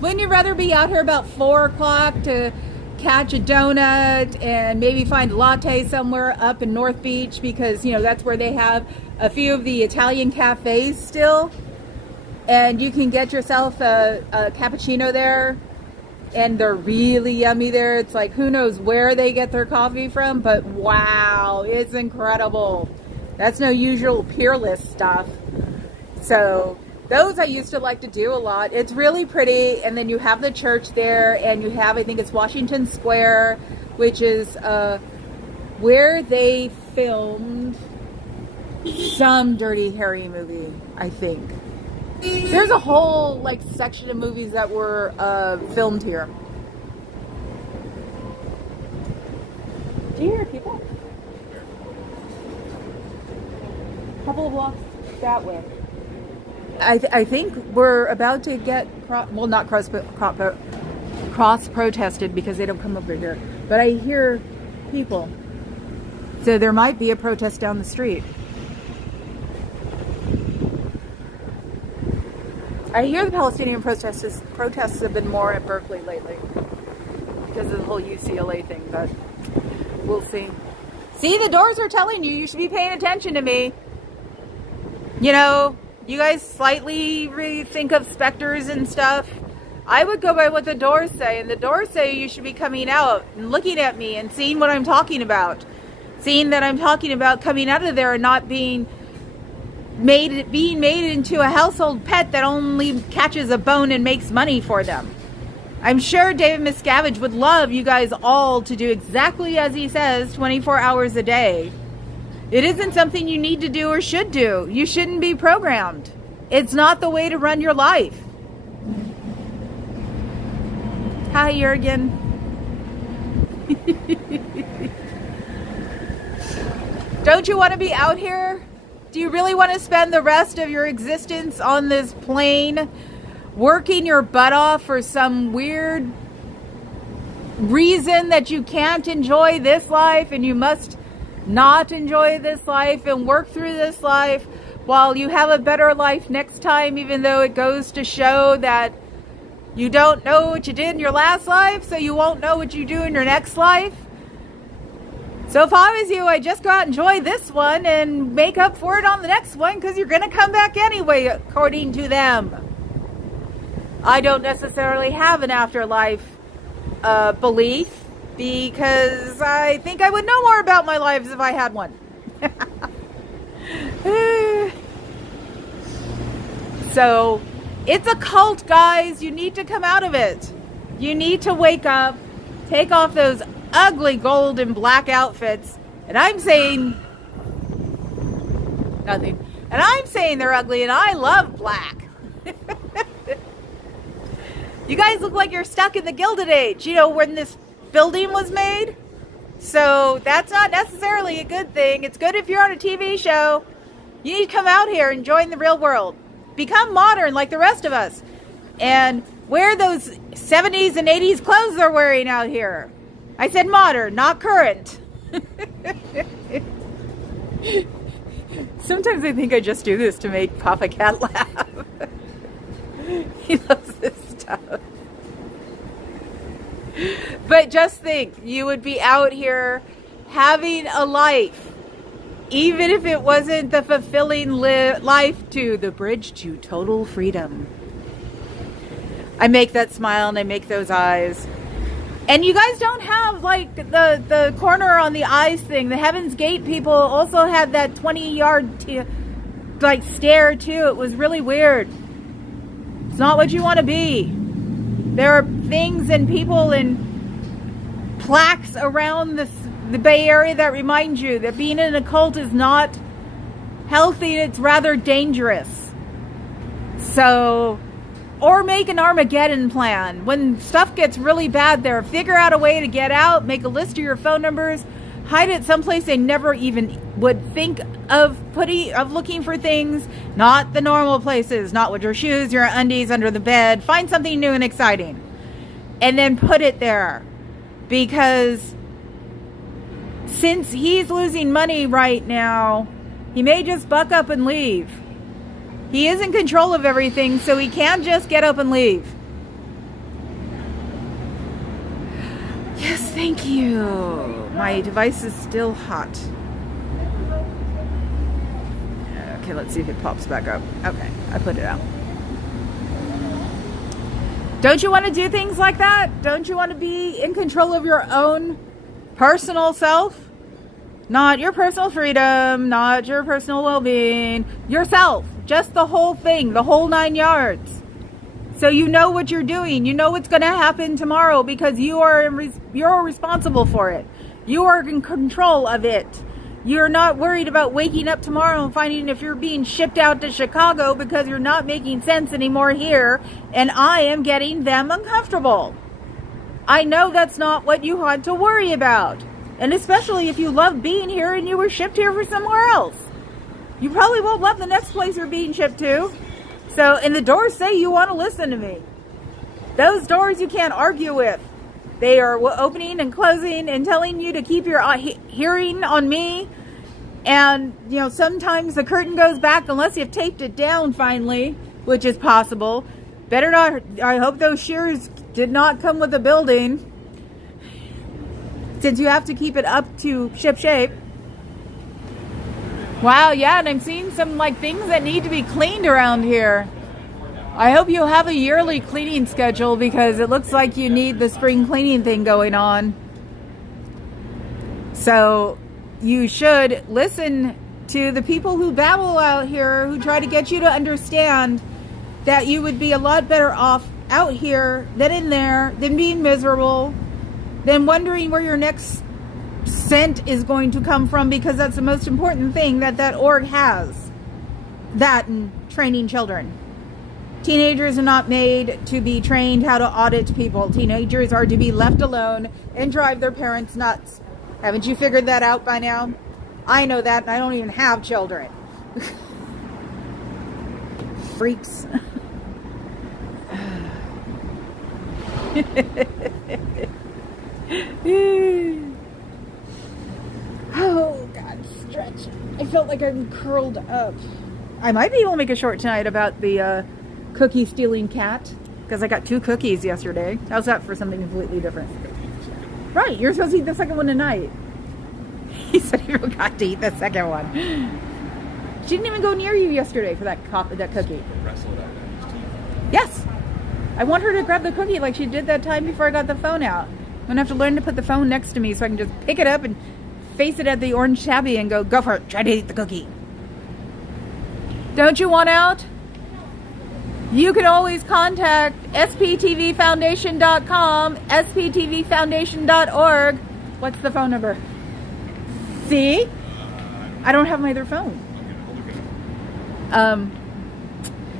Wouldn't you rather be out here about 4 o'clock to catch a donut and maybe find a latte somewhere up in North Beach, because that's where they have a few of the Italian cafes still, and you can get yourself a cappuccino there, and they're really yummy there. It's like, who knows where they get their coffee from, but wow, it's incredible. That's no usual Peerless stuff. So those I used to like to do a lot. It's really pretty. And then you have the church there, and you have, I think it's Washington Square, which is where they filmed some Dirty Harry movie, I think. There's a whole section of movies that were filmed here. Do you hear people? A couple of blocks that way. I think we're about to get not cross protested, because they don't come over here. But I hear people, so there might be a protest down the street. I hear the Palestinian protests have been more at Berkeley lately because of the whole UCLA thing, but we'll see. See, the doors are telling you should be paying attention to me. You guys slightly think of specters and stuff. I would go by what the doors say, and the doors say you should be coming out and looking at me and seeing what I'm talking about. Seeing that I'm talking about coming out of there and not being made into a household pet that only catches a bone and makes money for them. I'm sure David Miscavige would love you guys all to do exactly as he says 24 hours a day. It isn't something you need to do or should do. You shouldn't be programmed. It's not the way to run your life. Hi, Jurgen. Don't you want to be out here? Do you really want to spend the rest of your existence on this plane working your butt off for some weird reason that you can't enjoy this life, and you must not enjoy this life and work through this life while you have a better life next time, even though it goes to show that you don't know what you did in your last life, so you won't know what you do in your next life? So if I was you, I'd just go out and enjoy this one and make up for it on the next one, because you're going to come back anyway, according to them. I don't necessarily have an afterlife belief, because I think I would know more about my lives if I had one. So it's a cult, guys. You need to come out of it. You need to wake up, take off those ugly gold and black outfits. And I'm saying nothing. And I'm saying they're ugly, and I love black. You guys look like you're stuck in the Gilded Age, when this building was made. So that's not necessarily a good thing. It's good if you're on a TV show. You need to come out here and join the real world. Become modern like the rest of us. And wear those 70s and 80s clothes they're wearing out here. I said modern, not current. Sometimes I think I just do this to make Papa Cat laugh. He loves this stuff. But just think, you would be out here having a life, even if it wasn't the fulfilling life to the bridge to total freedom. I make that smile and I make those eyes. And you guys don't have the corner on the eyes thing. The Heaven's Gate people also had that 20-yard stare too. It was really weird. It's not what you want to be. There are things and people and plaques around the Bay Area that remind you that being in a cult is not healthy. It's rather dangerous. So, or make an Armageddon plan. When stuff gets really bad there, figure out a way to get out, make a list of your phone numbers, hide it someplace they never even would think of looking for things, not the normal places, not with your shoes, your undies, under the bed. Find something new and exciting. And then put it there. Because since he's losing money right now, he may just buck up and leave. He is in control of everything, so he can't just get up and leave. Yes, thank you. My device is still hot. Okay, let's see if it pops back up. Okay, I put it out. Don't you want to do things like that? Don't you want to be in control of your own personal self? Not your personal freedom, not your personal well-being, yourself. Just the whole thing, the whole 9 yards. So you know what you're doing. You know what's going to happen tomorrow because you're responsible for it. You are in control of it. You're not worried about waking up tomorrow and finding if you're being shipped out to Chicago because you're not making sense anymore here and I am getting them uncomfortable. I know that's not what you had to worry about. And especially if you love being here and you were shipped here for somewhere else. You probably won't love the next place you're being shipped to. So, and the doors say you want to listen to me. Those doors you can't argue with. They are opening and closing and telling you to keep your hearing on me. And, you know, sometimes the curtain goes back unless you've taped it down finally, which is possible. Better not, I hope those shears did not come with the building. Since you have to keep it up to ship shape. Wow, yeah, and I'm seeing some like things that need to be cleaned around here. I hope you have a yearly cleaning schedule because it looks like you need the spring cleaning thing going on. So you should listen to the people who babble out here, who try to get you to understand that you would be a lot better off out here than in there, than being miserable, than wondering where your next cent is going to come from, because that's the most important thing that org has. That and training children. Teenagers are not made to be trained how to audit people. Teenagers are to be left alone and drive their parents nuts. Haven't you figured that out by now? I know that, and I don't even have children. Freaks. Oh, God, stretch. I felt like I'm curled up. I might be able to make a short tonight about the cookie stealing cat, because I got 2 cookies yesterday. How's that for something completely different? Right, you're supposed to eat the second one tonight. He said he forgot to eat the second one. She didn't even go near you yesterday for that cookie. Yes. I want her to grab the cookie like she did that time before I got the phone out. I'm going to have to learn to put the phone next to me so I can just pick it up and face it at the orange tabby and go for it. Try to eat the cookie. Don't you want out? You can always contact sptvfoundation.com, sptvfoundation.org. What's the phone number? See? I don't have my other phone.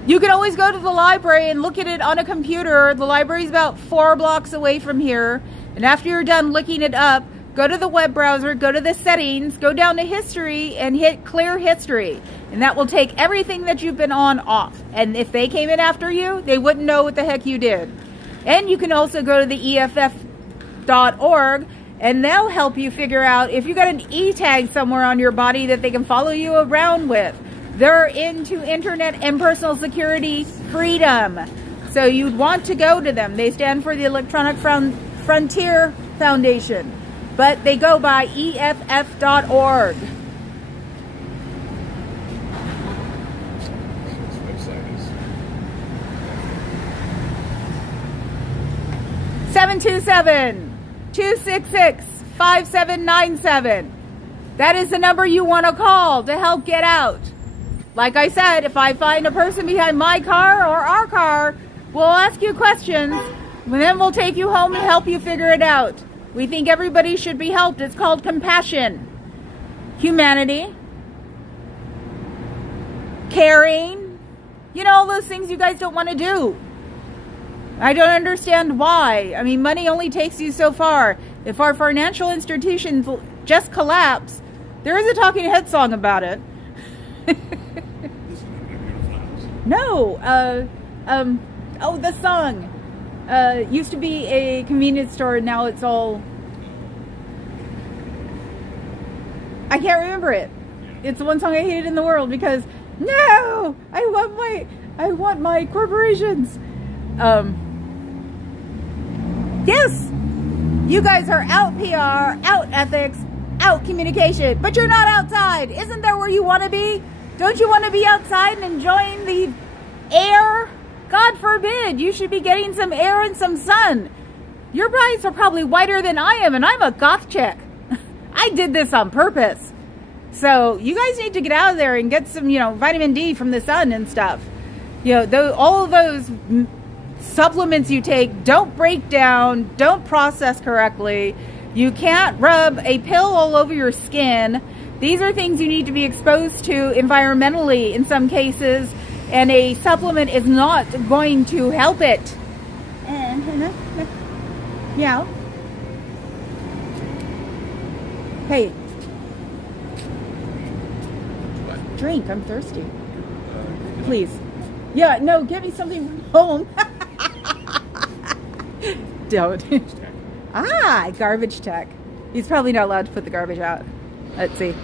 You can always go to the library and look at it on a computer. The library's about 4 blocks away from here. And after you're done looking it up, go to the web browser, go to the settings, go down to history and hit clear history. And that will take everything that you've been on off. And if they came in after you, they wouldn't know what the heck you did. And you can also go to the EFF.org and they'll help you figure out if you got an E-tag somewhere on your body that they can follow you around with. They're into internet and personal security freedom. So you'd want to go to them. They stand for the Electronic Frontier Foundation. But they go by EFF.org. This website is 727-266-5797. That is the number you want to call to help get out. Like I said, if I find a person behind my car or our car, we'll ask you questions, and then we'll take you home and help you figure it out. We think everybody should be helped. It's called compassion, humanity, caring. You know, all those things you guys don't want to do. I don't understand why. I mean, money only takes you so far. If our financial institutions just collapse, there is a Talking Head song about it. No, the song. Used to be a convenience store, and now it's all... I can't remember it. It's the one song I hated in the world because No, I want my corporations. Yes, you guys are out PR, out ethics, out communication, but you're not outside. Isn't there where you want to be? Don't you want to be outside and enjoying the air? God forbid, you should be getting some air and some sun. Your brides are probably whiter than I am, and I'm a goth chick. I did this on purpose. So you guys need to get out of there and get some, vitamin D from the sun and stuff. All of those supplements you take don't break down, don't process correctly. You can't rub a pill all over your skin. These are things you need to be exposed to environmentally in some cases, and a supplement is not going to help it. Yeah. Hey. What? Drink. I'm thirsty. Please. Yeah, no, get me something from home. Don't. Garbage tech. He's probably not allowed to put the garbage out. Let's see.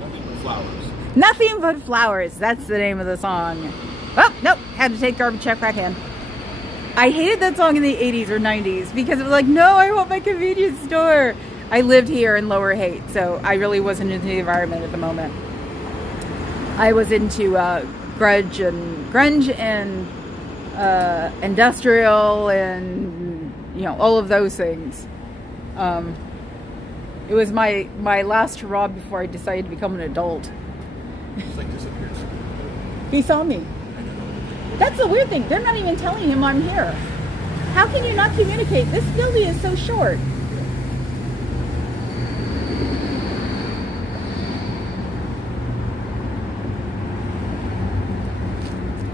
Nothing but flowers. Nothing but flowers. That's the name of the song. Oh, nope. Had to take garbage check back in. I hated that song in the 80s or 90s because it was like, no, I want my convenience store. I lived here in Lower Haight, so I really wasn't into the environment at the moment. I was into grunge and industrial and all of those things. It was my last hurrah before I decided to become an adult. It's like disappears. He saw me. That's the weird thing. They're not even telling him I'm here. How can you not communicate? This building is so short.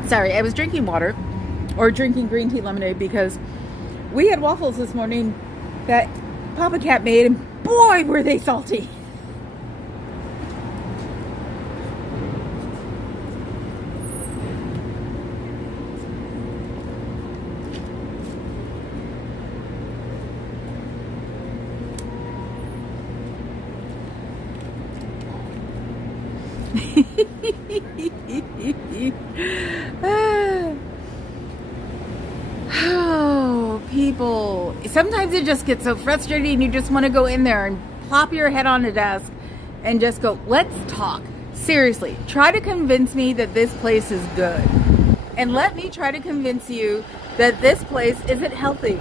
Sorry, I was drinking water or drinking green tea lemonade because we had waffles this morning that Papa Cat made, and boy, were they salty. Oh, people. Sometimes it just gets so frustrating. You just want to go in there and plop your head on a desk and just go, let's talk. Seriously, try to convince me that this place is good. And let me try to convince you that this place isn't healthy.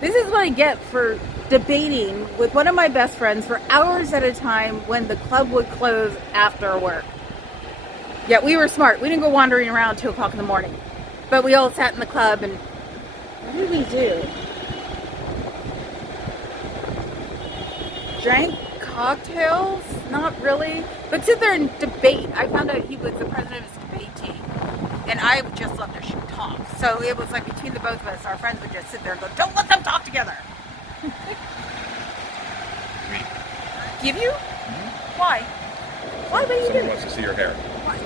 This is what I get for debating with one of my best friends for hours at a time when the club would close after work. Yeah, we were smart. We didn't go wandering around 2 o'clock in the morning. But we all sat in the club and what did we do? Drank cocktails? Not really. But sit there and debate. I found out he was the president of his debate team. And I would just love to talk. So it was like between the both of us, our friends would just sit there and go, don't let them talk together. Give you? Mm-hmm. Why? Why? What do you do? Someone wants to see your hair. Why?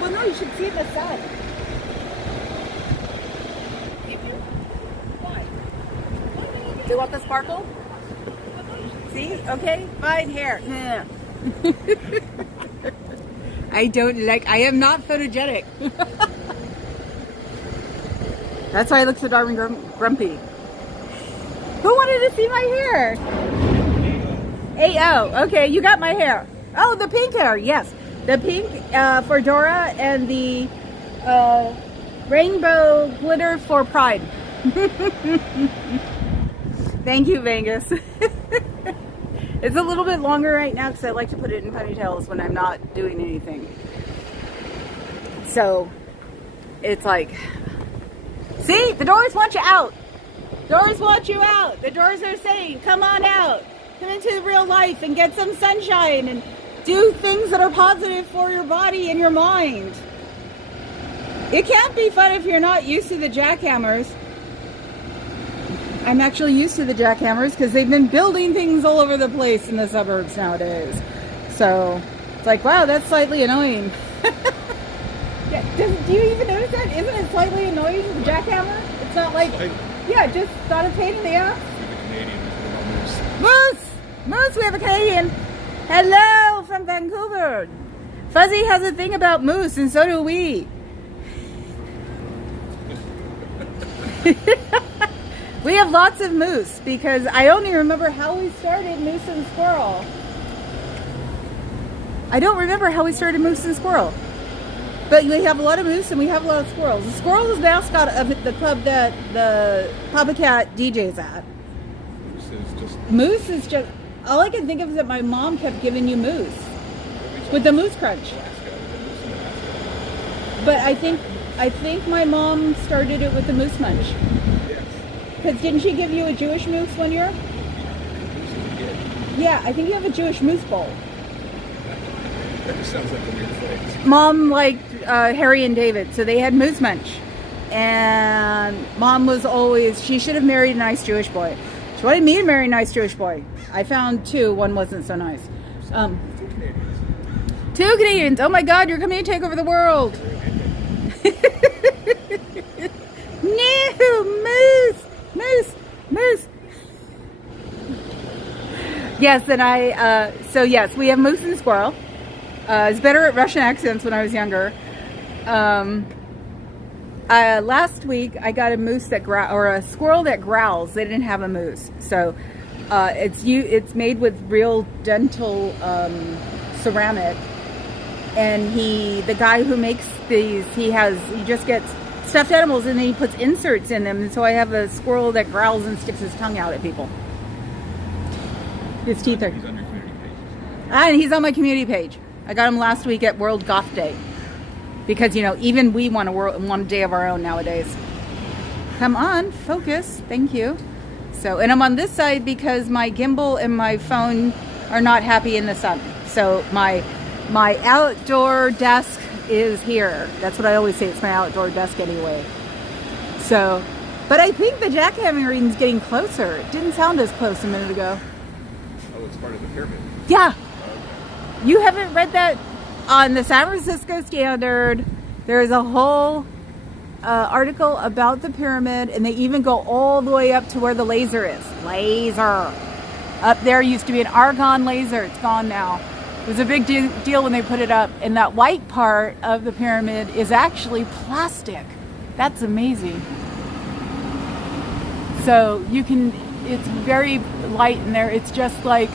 Well, no, you should see it in the sun. Give you? Why? Do you want the sparkle? See? Okay, fine, hair. I am not photogenic. That's why I look so darn grumpy. Who wanted to see my hair? AO. Okay, you got my hair. Oh, the pink hair. Yes. The pink for Dora and the rainbow glitter for Pride. Thank you, Vegas. It's a little bit longer right now because I like to put it in ponytails when I'm not doing anything. So, it's like, see, the doors want you out. Doors want you out. The doors are saying, come on out. Come into real life and get some sunshine and do things that are positive for your body and your mind. It can't be fun if you're not used to the jackhammers. I'm actually used to the jackhammers because they've been building things all over the place in the suburbs nowadays. So it's like, wow, that's slightly annoying. Yeah, do you even notice that? Isn't it slightly annoying with the jackhammer? It's not like, yeah, just not a pain in the ass. Moose! Moose! We have a Canadian. Hello from Vancouver. Fuzzy has a thing about moose, and so do we. We have lots of moose because I only remember how we started moose and squirrel. I don't remember how we started moose and squirrel. But we have a lot of moose and we have a lot of squirrels. The squirrel is the mascot of the club that the Papa Cat DJs at. Moose is just, all I can think of is that my mom kept giving you moose with the Moose Crunch. But I think my mom started it with the Moose Munch. Because didn't she give you a Jewish moose one year? Yeah, I think you have a Jewish moose bowl. That just sounds like a weird phrase. Mom liked Harry and David, so they had Moose Munch. And Mom was always, she should have married a nice Jewish boy. She wanted me to marry a nice Jewish boy. I found two, one wasn't so nice. Two Canadians. Oh my God, you're coming to take over the world. No, moose. Yes, and so yes, we have moose and squirrel. I was better at Russian accents when I was younger. Last week I got a moose that or a squirrel that growls. They didn't have a moose, so it's made with real dental ceramic. And the guy who makes these, he just gets stuffed animals and then he puts inserts in them. And so I have a squirrel that growls and sticks his tongue out at people. His teeth are. He's on your community page. And he's on my community page. I got him last week at World Goth Day. Because, even we want a day of our own nowadays. Come on, focus. Thank you. So, and I'm on this side because my gimbal and my phone are not happy in the sun. So my outdoor desk is here. That's what I always say. It's my outdoor desk anyway. So, but I think the jackhammering reading's getting closer. It didn't sound as close a minute ago. Oh, it's part of the pyramid. Yeah. Okay. You haven't read that on the San Francisco Standard? There's a whole article about the pyramid, and they even go all the way up to where the laser is. Laser. Up there used to be an argon laser. It's gone now. It was a big deal when they put it up. And that white part of the pyramid is actually plastic. That's amazing. So it's very light in there. It's just for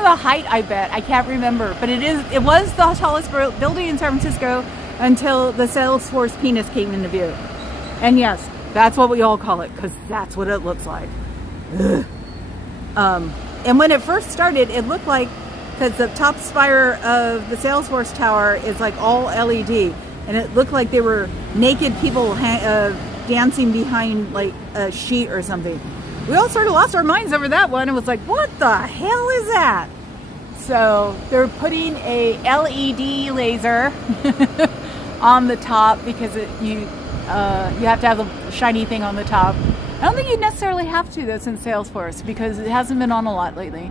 the height, I bet. I can't remember. But it was the tallest building in San Francisco until the Salesforce penis came into view. And yes, that's what we all call it, because that's what it looks like. Ugh. And when it first started, it looked like, because the top spire of the Salesforce Tower is like all LED, and it looked like they were naked people dancing behind like a sheet or something. We all sort of lost our minds over that one and was like, what the hell is that? So they're putting a LED laser on the top because you have to have the shiny thing on the top. I don't think you necessarily have to though since Salesforce, because it hasn't been on a lot lately.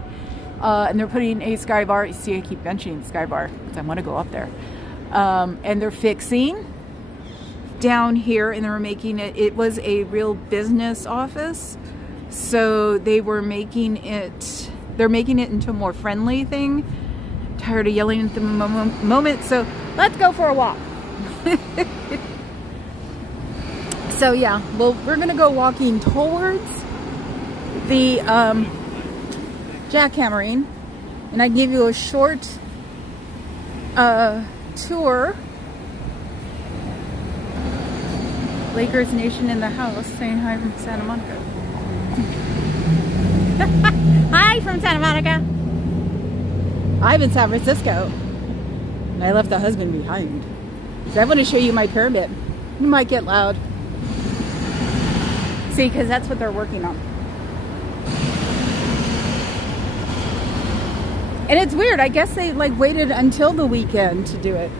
And they're putting a sky bar. You see, I keep mentioning sky bar because I want to go up there. And they're fixing down here, and they're making it. It was a real business office, so they were making it. They're making it into a more friendly thing. Tired of yelling at the moment, so let's go for a walk. So yeah, well, we're gonna go walking towards the jackhammering, and I give you a short tour. Lakers Nation in the house saying hi from Santa Monica. Hi from Santa Monica. I'm in San Francisco. And I left the husband behind. So I want to show you my pyramid. You might get loud. See, because that's what they're working on. And it's weird. I guess they waited until the weekend to do it.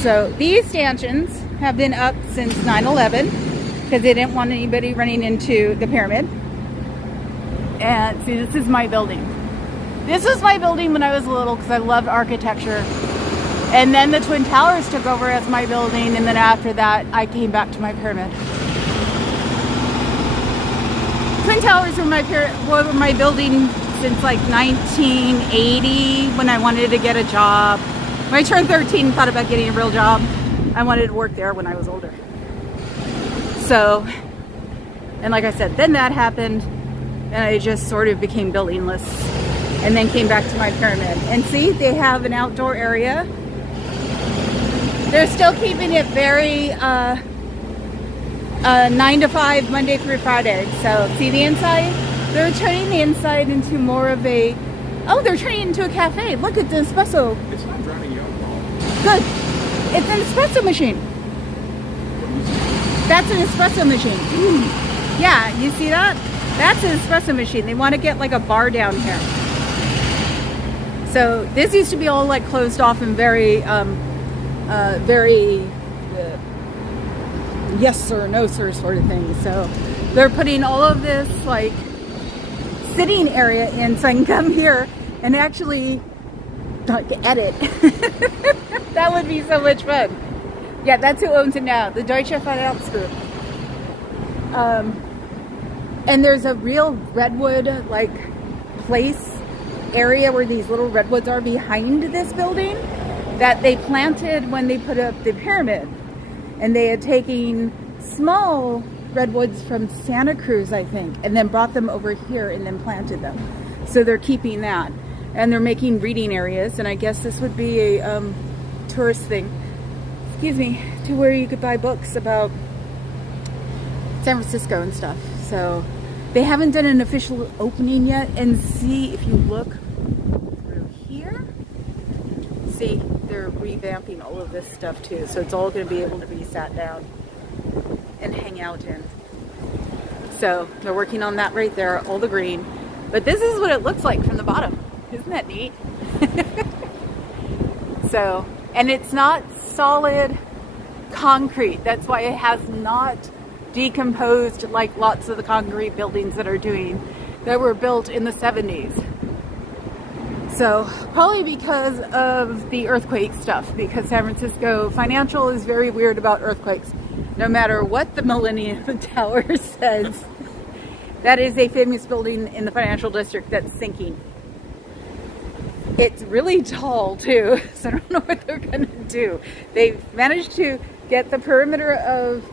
So these stanchions have been up since 9/11 because they didn't want anybody running into the pyramid. And see, this is my building. This was my building when I was little because I loved architecture. And then the Twin Towers took over as my building, and then after that, I came back to my pyramid. Twin Towers were my building since like 1980 when I wanted to get a job. When I turned 13 and thought about getting a real job, I wanted to work there when I was older. So, and like I said, then that happened and I just sort of became buildingless and then came back to my pyramid. And see, they have an outdoor area. They're still keeping it very 9 to 5, Monday through Friday. So see the inside? They're turning the inside into more of a, oh, they're turning it into a cafe. Look at the espresso. It's not drowning you out at all. Good. It's an espresso machine. That's an espresso machine. Yeah, you see that? That's an espresso machine. They want to get like a bar down here. So this used to be all like closed off and very yes sir, no sir sort of thing. So they're putting all of this like sitting area in so I can come here and actually edit. That would be so much fun. Yeah, that's who owns it now, the Deutsche Finance Group. And there's a real redwood like place area where these little redwoods are behind this building that they planted when they put up the pyramid. And they had taken small redwoods from Santa Cruz, I think, and then brought them over here and then planted them. So they're keeping that. And they're making reading areas, and I guess this would be a tourist thing, excuse me, to where you could buy books about San Francisco and stuff. So they haven't done an official opening yet, and see if you look through here, see they're revamping all of this stuff too, so it's all going to be able to be sat down and hang out in. So they're working on that right there, all the green. But this is what it looks like from the bottom. Isn't that neat? So, and it's not solid concrete. That's why it has not decomposed like lots of the concrete buildings that are doing, that were built in the 70s. So probably because of the earthquake stuff, because San Francisco Financial is very weird about earthquakes. No matter what the Millennium Tower says, that is a famous building in the financial district that's sinking. It's really tall too, so I don't know what they're gonna do. They've managed to get the perimeter of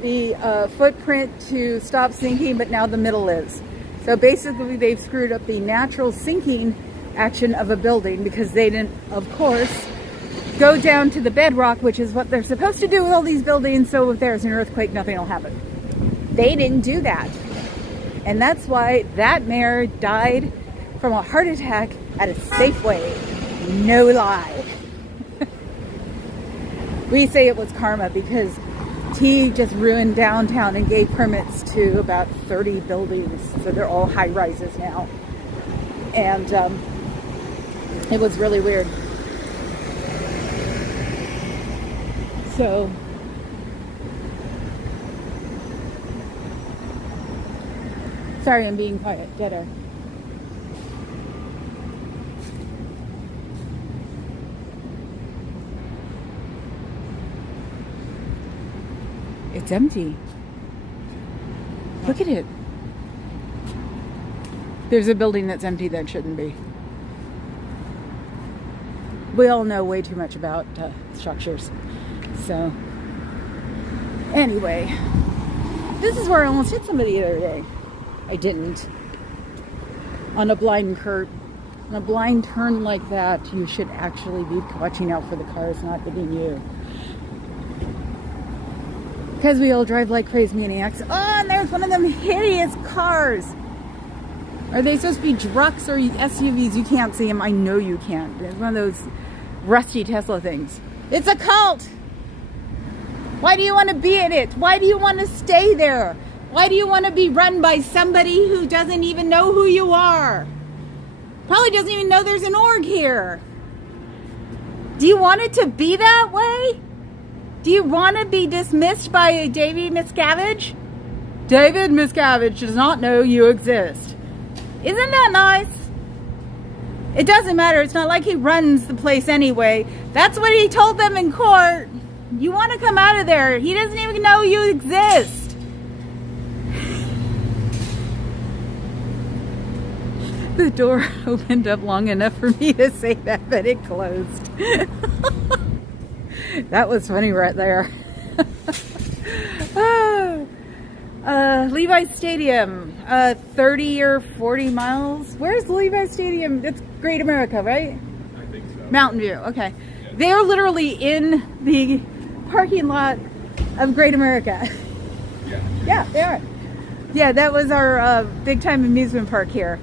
the footprint to stop sinking, but now the middle is. So basically they've screwed up the natural sinking action of a building because they didn't, of course, go down to the bedrock, which is what they're supposed to do with all these buildings, so if there's an earthquake, nothing will happen. They didn't do that. And that's why that mayor died from a heart attack at a Safeway. No lie. We say it was karma because T just ruined downtown and gave permits to about 30 buildings. So they're all high rises now. And it was really weird. So sorry, I'm being quiet. Get her. It's empty. Look at it. There's a building that's empty that shouldn't be. We all know way too much about structures. So, anyway, this is where I almost hit somebody the other day. I didn't. On a blind curve, on a blind turn like that, you should actually be watching out for the cars not hitting you. Because we all drive like crazy maniacs. Oh, and there's one of them hideous cars. Are they supposed to be trucks or SUVs? You can't see them. I know you can't. It's one of those rusty Tesla things. It's a cult. Why do you want to be in it? Why do you want to stay there? Why do you want to be run by somebody who doesn't even know who you are? Probably doesn't even know there's an org here. Do you want it to be that way? Do you want to be dismissed by David Miscavige? David Miscavige does not know you exist. Isn't that nice? It doesn't matter. It's not like he runs the place anyway. That's what he told them in court. You want to come out of there. He doesn't even know you exist. The door opened up long enough for me to say that, but it closed. That was funny right there. Levi's Stadium, 30 or 40 miles. Where's Levi's Stadium? It's Great America, right? I think so. Mountain View, okay. Yeah. They're literally in the parking lot of Great America. Yeah. Yeah, they are. Yeah, that was our big time amusement park here.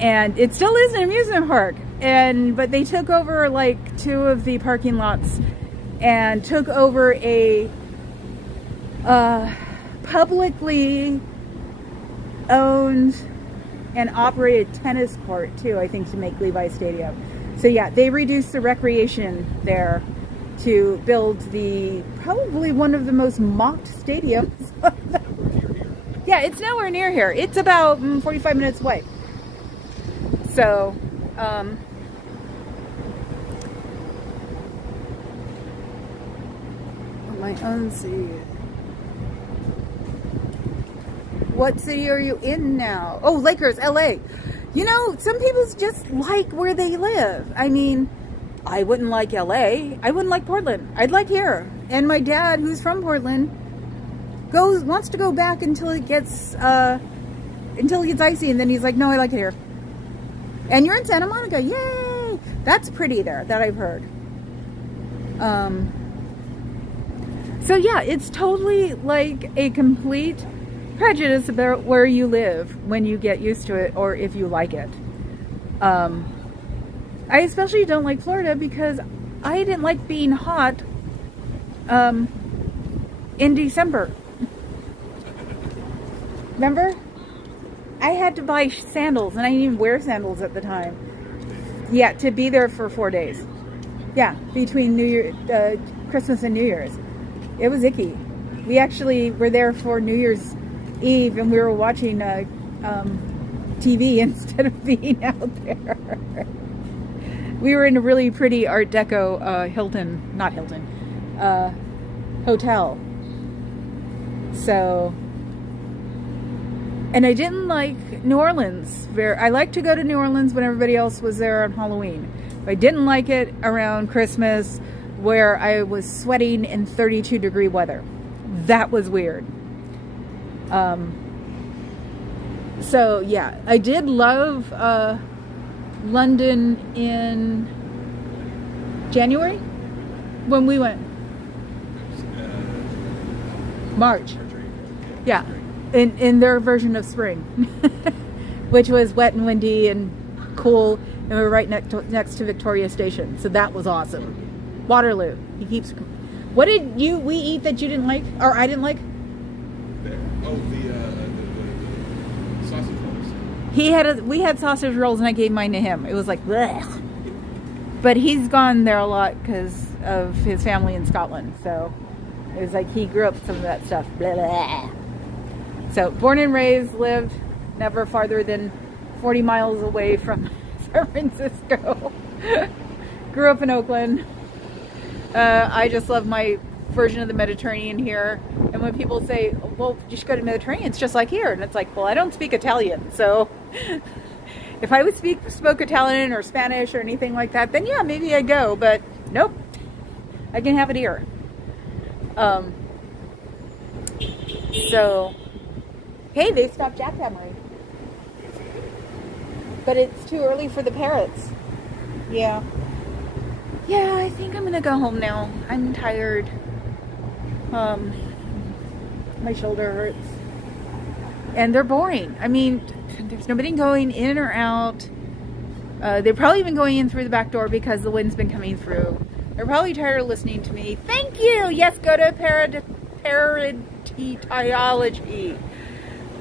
And it still is an amusement park. But they took over like 2 of the parking lots and took over a publicly owned and operated tennis court too, I think, to make Levi's Stadium. So yeah, they reduced the recreation there to build the probably one of the most mocked stadiums. Yeah, it's nowhere near here. It's about 45 minutes away. So, my own city. What city are you in now? Oh, Lakers, LA. You know, some people just like where they live. I mean, I wouldn't like LA. I wouldn't like Portland. I'd like here. And my dad, who's from Portland, wants to go back until it gets icy, and then he's like, no, I like it here. And you're in Santa Monica. Yay! That's pretty there, that I've heard. So yeah, it's totally like a complete prejudice about where you live when you get used to it, or if you like it. I especially don't like Florida because I didn't like being hot in December. Remember? I had to buy sandals, and I didn't even wear sandals at the time. Yeah, to be there for 4 days. Yeah, between Christmas and New Year's. It was icky. We actually were there for New Year's Eve, and we were watching TV instead of being out there. We were in a really pretty Art Deco hotel. So, and I didn't like New Orleans. I like to go to New Orleans when everybody else was there on Halloween. But I didn't like it around Christmas, where I was sweating in 32-degree weather. That was weird. So yeah, I did love London in January when we went. March. Yeah, in their version of spring, which was wet and windy and cool, and we were right next to Victoria Station, so that was awesome. Waterloo. What did we eat that you didn't like, or I didn't like? The sausage rolls. We had sausage rolls, and I gave mine to him. It was like, bleh. But he's gone there a lot because of his family in Scotland, so it was like he grew up with some of that stuff. Blah, blah. So born and raised, lived never farther than 40 miles away from San Francisco. Grew up in Oakland. I just love my version of the Mediterranean here. And when people say, well, you should go to the Mediterranean, it's just like here. And it's like, well, I don't speak Italian. So if I spoke Italian or Spanish or anything like that, then yeah, maybe I'd go. But nope, I can have it here. So, hey, they stopped jackhammering. But it's too early for the parrots. Yeah. Yeah, I think I'm gonna go home now. I'm tired. My shoulder hurts. And they're boring. I mean, there's nobody going in or out. They're probably even going in through the back door because the wind's been coming through. They're probably tired of listening to me. Thank you! Yes, go to Paradiology.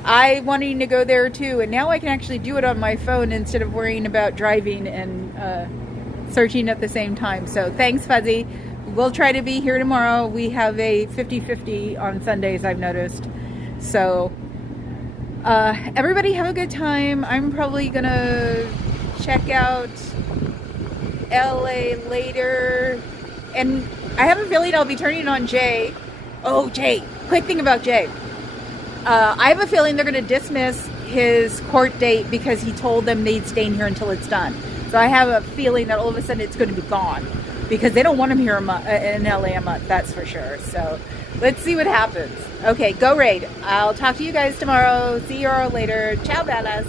I wanted to go there too, and now I can actually do it on my phone instead of worrying about driving and searching at the same time. So thanks, Fuzzy. We'll try to be here tomorrow. We have a 50-50 on Sundays, I've noticed. So everybody have a good time. I'm probably gonna check out LA later, and I have a feeling I'll be turning on Jay. Oh, Jay, quick thing about Jay. I have a feeling they're going to dismiss his court date because he told them they'd stay in here until it's done. So I have a feeling that all of a sudden it's going to be gone because they don't want him here in LA a month, that's for sure. So let's see what happens. Okay, go raid. I'll talk to you guys tomorrow. See you all later. Ciao, badass.